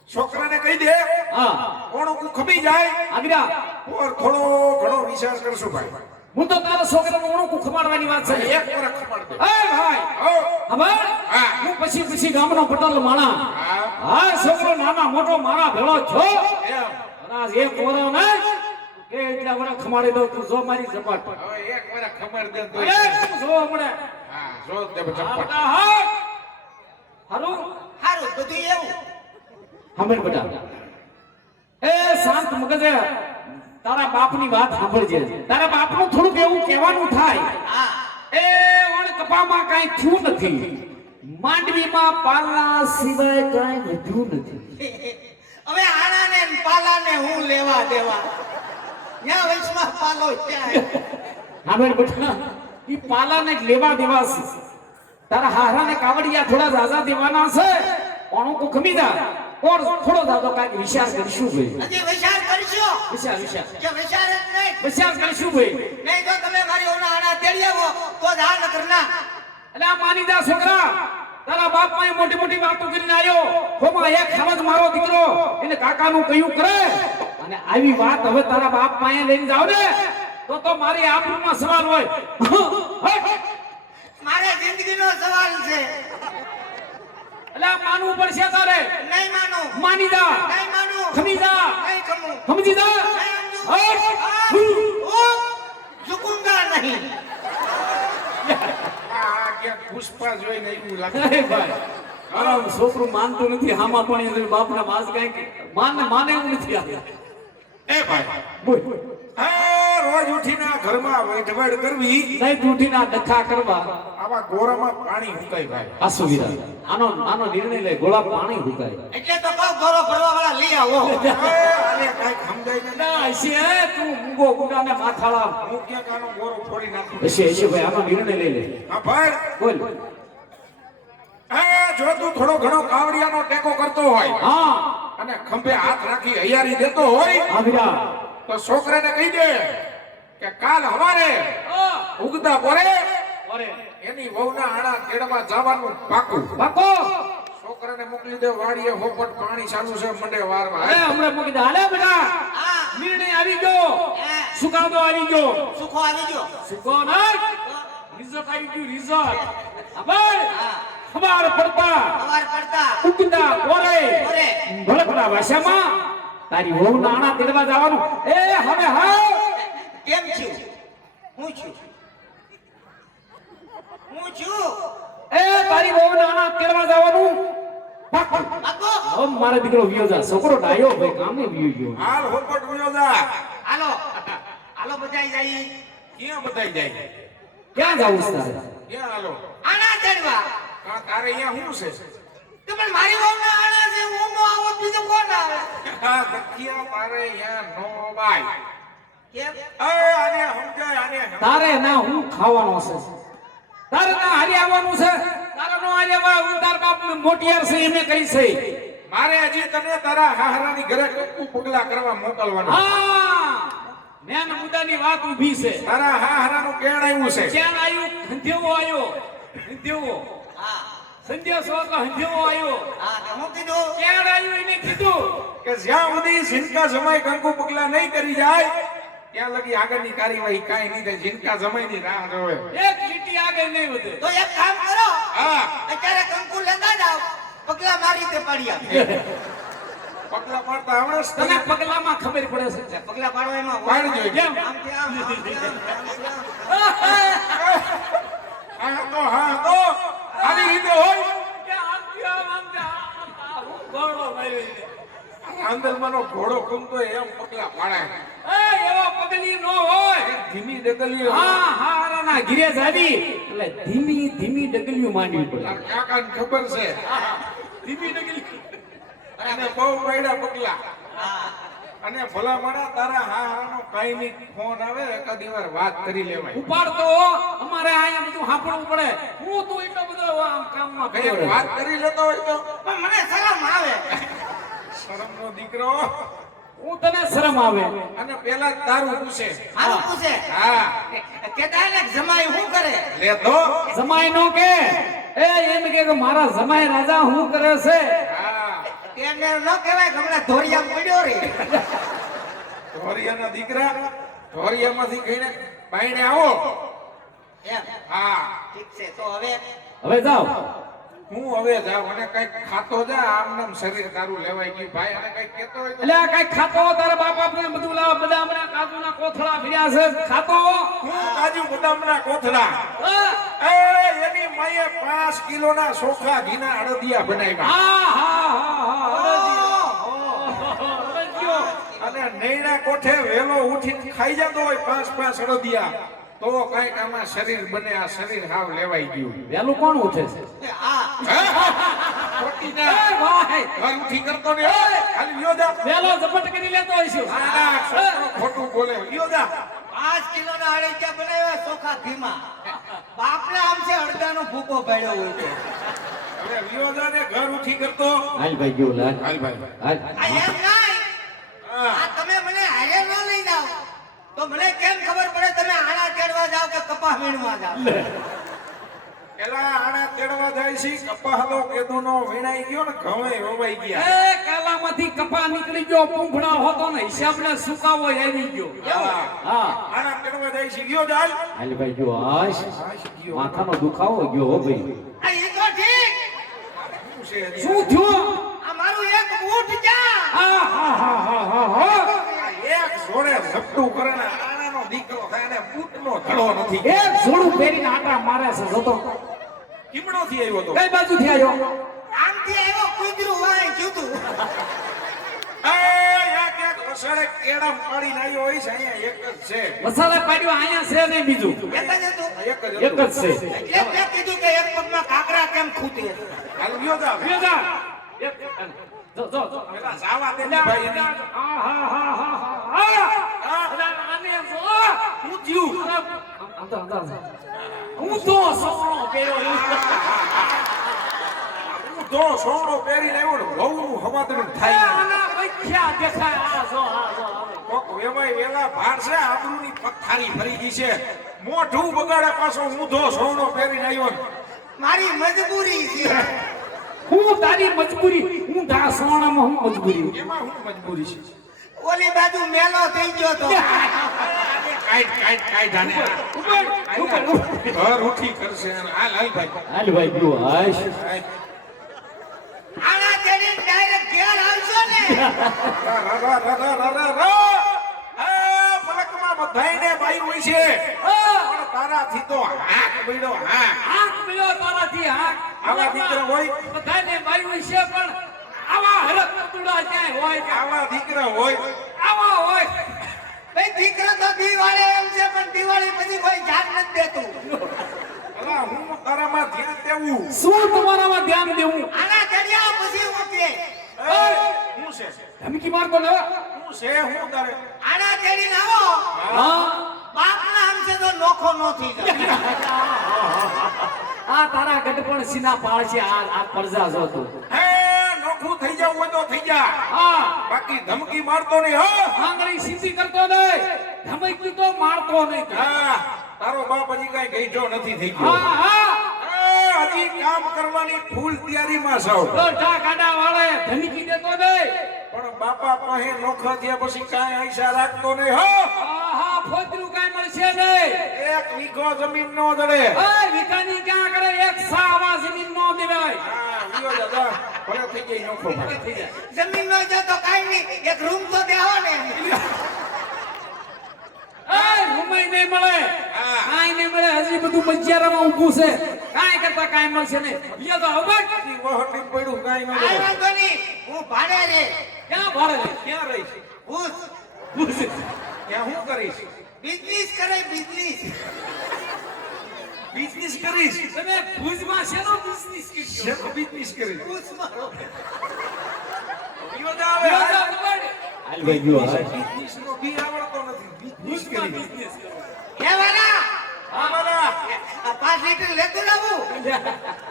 છોકરાને કહી દે હા કોણ ખબી જાય આ બીરા ઓર થોડો ઘણો વિચાર કરશું ભાઈ હું તો તારા છોકરાનું ઊણું ખમાડવાની વાત છે એક વર્ષ ખબર દે એ ભાઈ હો ખબર હા. હું પછી ગામનો પટલ માણા હા હા છોકરો નાના મોટો મારા ભેળો છો એમ અને એક ઓરો ને કે એટલા વડા ખમાડી દઉં તું જો મારી ઝપાટ હવે એક વર્ષ ખબર દે તો અરે તું જો હમણે હા જો દે ચપ્પટ હારું હારું બધું એવું સાંભળ બેટા એ શાંત મગજે તારા બાપની વાત સાંભળજે તારા બાપનું થોડુંક એવું કહેવાનું થાય હા એ વણ કપામાં કાંઈ થયું નથી માંડવીમાં પાલા સિવાય કાંઈ વધ્યું નથી હવે આણાને ને પાલાને હું લેવા દેવા ન્યા વૈશમાં પાલો ક્યાં સાંભળ બેટા ઈ પાલાને જ લેવા દેવા છે તારા હારાને કાવડિયા થોડા રાજા દેવાના છે ઓણો કો ખમી જા ઓર થોડો દાદો કાંઈક વિચાર કરશું ભાઈ હજી વિચાર કરશો વિચાર કે વિચાર જ નહીં વિચાર કરશું ભાઈ નહીં તો તમે મારી ઓના આણા તેડી આવો તો જ આ નકર ના એટલે આ માની જા છોકરા તારા બાપ માં મોટી વાતો કરીને આવ્યો હોમાં એક ખાવજ મારો દીકરો એને કાકાનું કયું કરે અને આવી વાત હવે તારા બાપ પાસે લઈને જાવ ને તો મારી આબરૂમાં સવાલ હોય મારે જિંદગીનો સવાલ છે એટલે આ માનવું પડશે તારે નહીં માનું માની જા નહીં માનું ખમી જા નહીં ખમું સમજી જા ઝુકુંગા નહીં આ કે પુષ્પા જોઈને એવું લાગે અરે ભાઈ આરામ છોકરું માનતું નથી હામાં પણ અંદર બાપના માસ કાંઈક માને એવું નથી આ એ ભાઈ બોલ હા રોજ ઉઠીને આ ઘરમાં વેઠવડ કરવી નહીં તૂટીના ડખા કરવા આવા ગોરામાં પાણી હુકાય ભાઈ આ સુવિધા આનો નિર્ણય લે ગોળા પાણી હુકાય એટલે તો કહું ગોરો ભરવા વાળા લઈ આવો આને કાંઈક સમજાય ને ના હશે તું મૂગો ગુડાને માથાળા હું ક્યાંક આનો ગોરો ફોડી નાખું હશે ભાઈ આનો નિર્ણય લઈ લે હા ભાઈ બોલ હા જો તું થોડો ઘણો કાવડિયાનો ટેકો કરતો હોય હા અને ખંભે હાથ રાખી હૈયારી દેતો હોય આવીરા તો છોકરાને કહી દે કે કાલ હવારે ઉગતા પોરે અરે એની વહુના આણા તેડવા જવાનું પાકું બાકો છોકરાને મોકલી દે વાડીએ હોપટ પાણી ચાલુ છે મંડે વારમાં અરે હમણાં મૂકી દે હાલે બેટા હા નિર્ણય આવી ગયો સુકાદો આવી ગયો સુખો આવી ગયો સુકો નહીં રિઝલ્ટ આવી ગયું રિઝલ્ટ ખબર ખબર પડતા સવાર પડતા ઉગતા પોરે પોરે ભડકડા ભાષામાં તારી વહુ નાણા તેડવા જવાનું એ હવે હા કેમ છું હું છું એ તારી વહુ નાણા તેડવા જવાનું પાક્કું આકો હવે મારો દીકરો વિયો જા છોકરો ડાયો ભાઈ કામે વિયો ગયો હાલ હોપટ વયો જા હાલો હાલો બજાઈ જાય ક્યાં બતાઈ જાય ક્યાં જાવું છે તારે ક્યાં હાલો આણા ચડવા કા તારે અહીંયા શું છે તો પણ મારી વહુના આણા છે હું નો આવો બીજો કોણ આવે આ દખિયા તારે અહીંયા નો બાય કેમ આને સમજાય આને તારે ના હું ખાવાનો છે તારે ના હારી આવવાનું છે તારે નો હારી આવવા હું તાર બાપ મોટિયાર છે એમે કરી છે મારે હજી તને તારા હાહરાની ઘરે કંકુ પગલા કરવા મોકલવાનો હા મેન મુદ્દાની વાત ઊભી છે તારા હાહરાનું કેણ આવ્યું છે ક્યાં આવ્યું હંધેવો આવ્યો હંધેવો હા સંદેશો તો હંધેવો આવ્યો હા તો હું કીધું ક્યાં આવ્યું એને કીધું કે જ્યાં સુધી જીનકા જમાઈ કંકુ પગલા નહીં કરી જાય ત્યાં લગી આગળની કાર્યવાહી કાંઈ નહીં થાય જીનકા જમાઈની રાહ જોવે એક લીટી આગળ નહીં વધે તો એક કામ કરો હા અત્યારે કંકુ લેતા જાઓ પગલા મારી તે પાડી આપે પગલા પાડતા આવડે છે તને તને? પગલામાં ખબર પડે છે પગલા પાડો એમાં પાડી જોઈએ. કેમ? આમથી આમ, આમથી આમ, આમથી આમ. હા તો આવી રીતે હોય કે આમ આમ ઘોડો મારી અંદર મનો ઘોડો કૂદતો એમ પગલા પાડાય એ એવો પગલી નો હોય ધીમી ડગલી હા હા ના ઘીરે જાવી એટલે ધીમી ધીમી ડગલીઓ માંડવી પડે કાકાને ખબર છે ધીમી ડગલી અને બહુ પૈડા પગલા હા અને ભલા મારા તારા હાહાનો કાયમી ફોન આવે એકાદી વાર વાત કરી લેવાય ઉપાડતો અમારે અહીંયા બધું સાંભળવું પડે હું તું એટલો બધો આમ કામમાં કઈ કર્યો વાત કરી લેતો હોય તો પણ મને શરમ આવે શરમનો દીકરો હું તને શરમ આવે અને પેલા તારું પૂછે મારું પૂછે હા કેતા ને જમાઈ શું કરે લે તો જમાઈ નો કે એ એમ કે મારા જમાઈ રાજા હું કરે છે હા તેને ન કહેવાય કે હમણાં ધોરિયા પડ્યો રે ધોરિયાના દીકરા ધોરિયામાંથી કહીને બાઈને આવો એમ હા ઠીક છે તો હવે હવે જાઓ હું હવે જાઉં અને કઈક ખાતો જા આમ નામ શરીર તારું લેવાય ગયું ભાઈ અને કઈક કેતો હોય તો એટલે આ કઈ ખાતો તારા બાપ આપણે બધું લાવ બધા હમણાં કાજુના કોથળા ફર્યા છે ખાતો હું કાજુ બદામના કોથળા હા એ એની માએ 5 કિલોના ચોખા ઘીના અડદિયા બનાવ્યા હા હા હા અને નૈણા કોઠે વેલો ઉઠીને ખાઈ જતો હોય 5 અડદિયા તો કઈક આમાં શરીર બને આ શરીર હાવ લેવાઈ ગયું વેલું કોણ ઉઠે છે આ ખોટી એ ના ભાઈ ઘર ઉઠી કરતો ને ખાલી લ્યો જા વેલો ઝપટ કરી લેતો હોય છે ના, છોકરો ખોટું બોલે લ્યો જા 5 કિલોના અળસિયા બનાવ્યા ચોખા ઘીમાં બાપને આમ છે અડદાનો ભૂકો પાડ્યો હોય તો હવે લ્યો જા ને ઘર ઉઠી કરતો હાલ ભાઈ ગયો લાલ હાલ ભાઈ હાલ આ એમ નહીં હા આ તમે મને હારે ન લઈ જાઓ તો મને કેમ ખબર પડે તમે આણા ચડવા જાઓ કે કપા વીણવા જાઓ પેલા આણા તેડવા જાય છે કપાહનો કેદુનો વીણાઈ ગયો ને ઘઉંય વવાઈ ગયા એ કાલામાંથી કપા નીકળી ગયો પૂંખણા હોતો ને હિસાબને સુકાવો આવી ગયો હા હા આણા તેડવા જાય છે ગયો જાય હાલ ભાઈ ગયો આશ હાશ ગયો માથાનો દુખાવો ગયો હો ભાઈ આ ઈ તો ઠીક શું છે હજી? શું થયું આ મારું એક ઊંટ જા હા હા હા હા હા હા આ એક જોડે ઝપટું કરે ને આણાનો દીકરો થાય ને બૂટનો ધડો નથી એક જોડું પહેરીને આટા મારે છે જોતો કિમણોથી આવ્યો તો કઈ બાજુથી આવ્યો આમથી આવ્યો કુતરું વાય જુતું એક વસાડે કેળા પાડીને આવ્યો હોય છે અહીંયા એક જ છે મસાલા પાડ્યો અહીંયા છે નહીં બીજું એક જ હતું એક જ એક જ હતું. છે એટલે મેં કીધું કે એક પગમાં કાકરા કેમ ખૂટે હાલ લ્યો જા લ્યો જા. એક જો જો જો પેલા જાવા દે ને હા ભાઈ એને. હા હા હા હા હા આને જો હું થયું હું તો સોનો પહેર્યો હું તો સોનો પહેરીને આવ્યો ને વહુનું હવાદળું થાય આના બચ્ચા દેખાય આ જો આ જો કોક વેવાય વેલા ભાર છે આબરૂની પથારી ફરી ગઈ છે મોઢું બગાડે પાછો ઊંધો સોનો પહેરીને આવ્યો ને. મારી મજબૂરી છે હું તારી મજબૂરી હું તારા સોનામાં હું મજબૂરી એમાં હું મજબૂરી છે ઓલી બાજુ મેલો થઈ ગયો તો કાઈટ આને. ઘર ઉઠી કરશે અને હાલ હાલ ભાઈ હાલ ભાઈ ગયો હાશ હાલ. આના ચડીને ડાયરેક્ટ ઘેર આવશો ને મલકમાં બધાયને બાઈ હોય છે પણ તારાથી તો હાક પડ્યો હાક આંખ મળ્યો તારાથી આંખ આવા દીકરા હોય બધાને બાઈ હોય છે પણ આવા હરક નતુડા ક્યાંય હોય કે આવા દીકરા હોય આવા હોય ભાઈ દીકરો તો દિવાળી એમ છે પણ દિવાળી પછી કોઈ ધ્યાન નથી દેતું અલા હું તારામાં ધ્યાન દેવું શું તમારામાં ધ્યાન દેવું આના ચડ્યા પછી હું કે હું છે ધમકી મારતો ને હું શું છે હું તારે આના તેડીને આવો હા બાપના હમસે તો નોખો નો થઈ જાય આ તારા ગઢપણ સીના પાળ છે આ પરજા જો તું હે નોખું થઈ જાવ હોય તો થઈ જા હા બાકી ધમકી મારતો નહીં હો આંગળી સીધી કરતો નહીં ધમકી તો મારતો નહીં હા તારો બાપ હજી કઈ ગઈઢો નથી થઈ ગયો હા હા હજી કામ કરવાની ફૂલ તૈયારીમાં સૌ લોઢા ગાડા વાળે ધમકી દેતો નહીં પણ બાપા પાસે નોખા થયા પછી કાંઈ આશા રાખતો નહીં હો આહા ફોતરું કાંઈ મળશે નહીં એક વીઘો જમીન નો જડે એ વિકાની ક્યાં કરે એક સાવા જમીન નો દેવાય હા વિયો દાદા ભલે થઈ ગઈ નોખો થઈ જાય જમીન નો જો તો કાઈ નહીં એક રૂમ તો દેવો ને એ રૂમાઈ નહીં મળે હા. કાંઈ નહીં મળે હજી બધું બજારમાં ઊભું છે કાંઈ કરતા કાંઈ મળશે નહીં લ્યો તો હવે વહટી પડ્યું કાંઈ ન કાઈ જડે વાંધો નહીં હું ભાડે રે ક્યાં ભાડે લે? ક્યાં રહીશ ભૂત ત્યાં હું કરીશ બિઝનેસ કરે બિઝનેસ બિઝનેસ કરીશ તમે ભુજમાં શેનો બિઝનેસ કર્યો શેનો બિઝનેસ કરીશ ભૂત મારો વિયો આવે લ્યો તો હવે. હાલ ભાઈ ગયો હાલ. બિઝનેસ નો બી આવડતો નથી બિઝનેસ ભુજમાં કરી બિઝનેસ કરો. હે વાલા હા બાલા આ 5 લીટર લેતું લાવું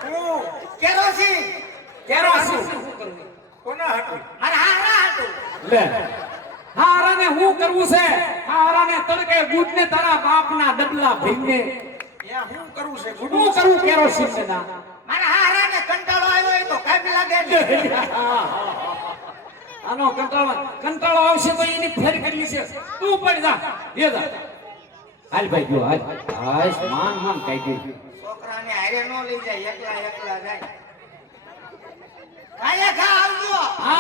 હું કેરોસીન કેરોસીન શું કરવું? કોના હાટું મારા હારા હાટું લે હારાને શું કરવું છે હારાને તડકે ગુડને તારા બાપના ડબલા ભીંગે ત્યાં હું કરવું છે શું કરવું કેરોસીન ને ના મારા હારાને કંટાળો આવ્યો હોય તો કામ લાગે ને આનો કંટાળો આવશે તો એની ફેર કરી છે તું પડ જા એ જા હાલ ભાઈ ગયો હાલ હાશ માન માન કઈ ગયું છોકરાને હારે નો લઈ જાય એકલા એકલા જાય કાયા ખા આવજો હા